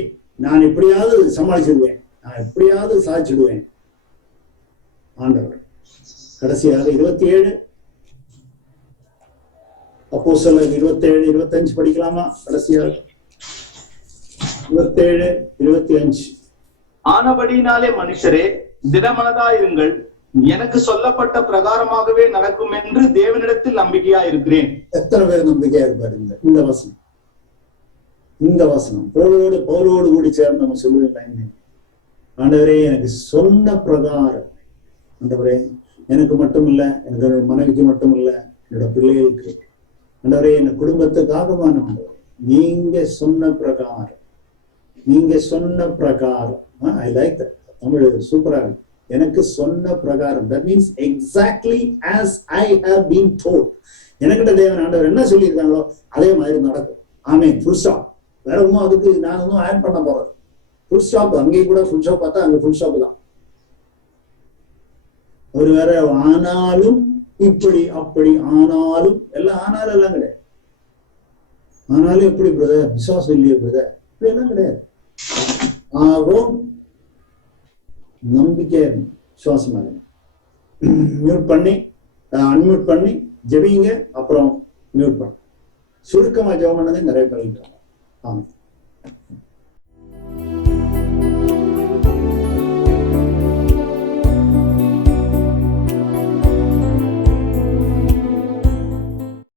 நான் எப்படியாவது சமாளிச்சிடுவேன், நான் எப்படியாவது சாதிச்சிடுவேன். ஆண்டவர். கடைசியாக 27 அப்போஸ்தலர் 27-25 படிக்கலாமா? கடைசியாக 27-25. ஆனபடியினாலே மனுஷரே, திடமனதாயிருங்கள், எனக்கு சொல்லப்பட்ட பிரகாரமாகவே நடக்கும் என்று தேவனிடத்தில் நம்பிக்கையா இருக்கிறேன். எத்தனை பேர் நம்பிக்கையா இருப்பாரு? இந்த வசனம், இந்த வசனம் பவுலோடு கூடி சேர்ந்து நம்ம சொல்லுவீங்க. ஆண்டவரே, எனக்கு சொன்ன பிரகாரம், ஆண்டவரே எனக்கு மட்டும் இல்ல, எனக்கு மனைவிக்கு மட்டும் இல்ல, என்னோட பிள்ளைகளுக்கு, ஆண்டவரே என் குடும்பத்துக்காகமான ஆண்டவரே, நீங்க சொன்ன பிரகாரம், நீங்க சொன்ன பிரகாரம். I like that. தமிழ் சூப்பரா இருக்கு. எனக்கு சொன்ன பிரகாரம். That means exactly as I have been told. எனக்கிட்ட தேவன் ஆண்டவர் என்ன சொல்லியிருக்காங்களோ அதே மாதிரி நடக்கும். ஆமென். Full stop. வேற ஒன்றும் அதுக்கு நான் ஒன்றும் ஆட் பண்ண போறது. Full stop. அங்கேயும் கூட ஃபுல் ஸ்டாப் பார்த்தா அங்க ஃபுல் ஸ்டாப் தான். ஒரு வேற ஆனாலும் இப்படி அப்படி ஆனாலும் எல்லாம் ஆனாலும் எல்லாம் கிடையாது. ஆனாலும் எப்படி பிரதர் விசுவாசம் இல்லையே பிரதர் இப்படி எல்லாம் கிடையாது. ஆகும் நம்பிக்கை விசுவாசமா மியூட் பண்ணி அன்மியூட் பண்ணி ஜெபிங்க, அப்புறம் மியூட் பண்ண சுருக்கமா ஜெபம் பண்ணது நிறைய பண்ணிக்கிறாங்க. ஆமா.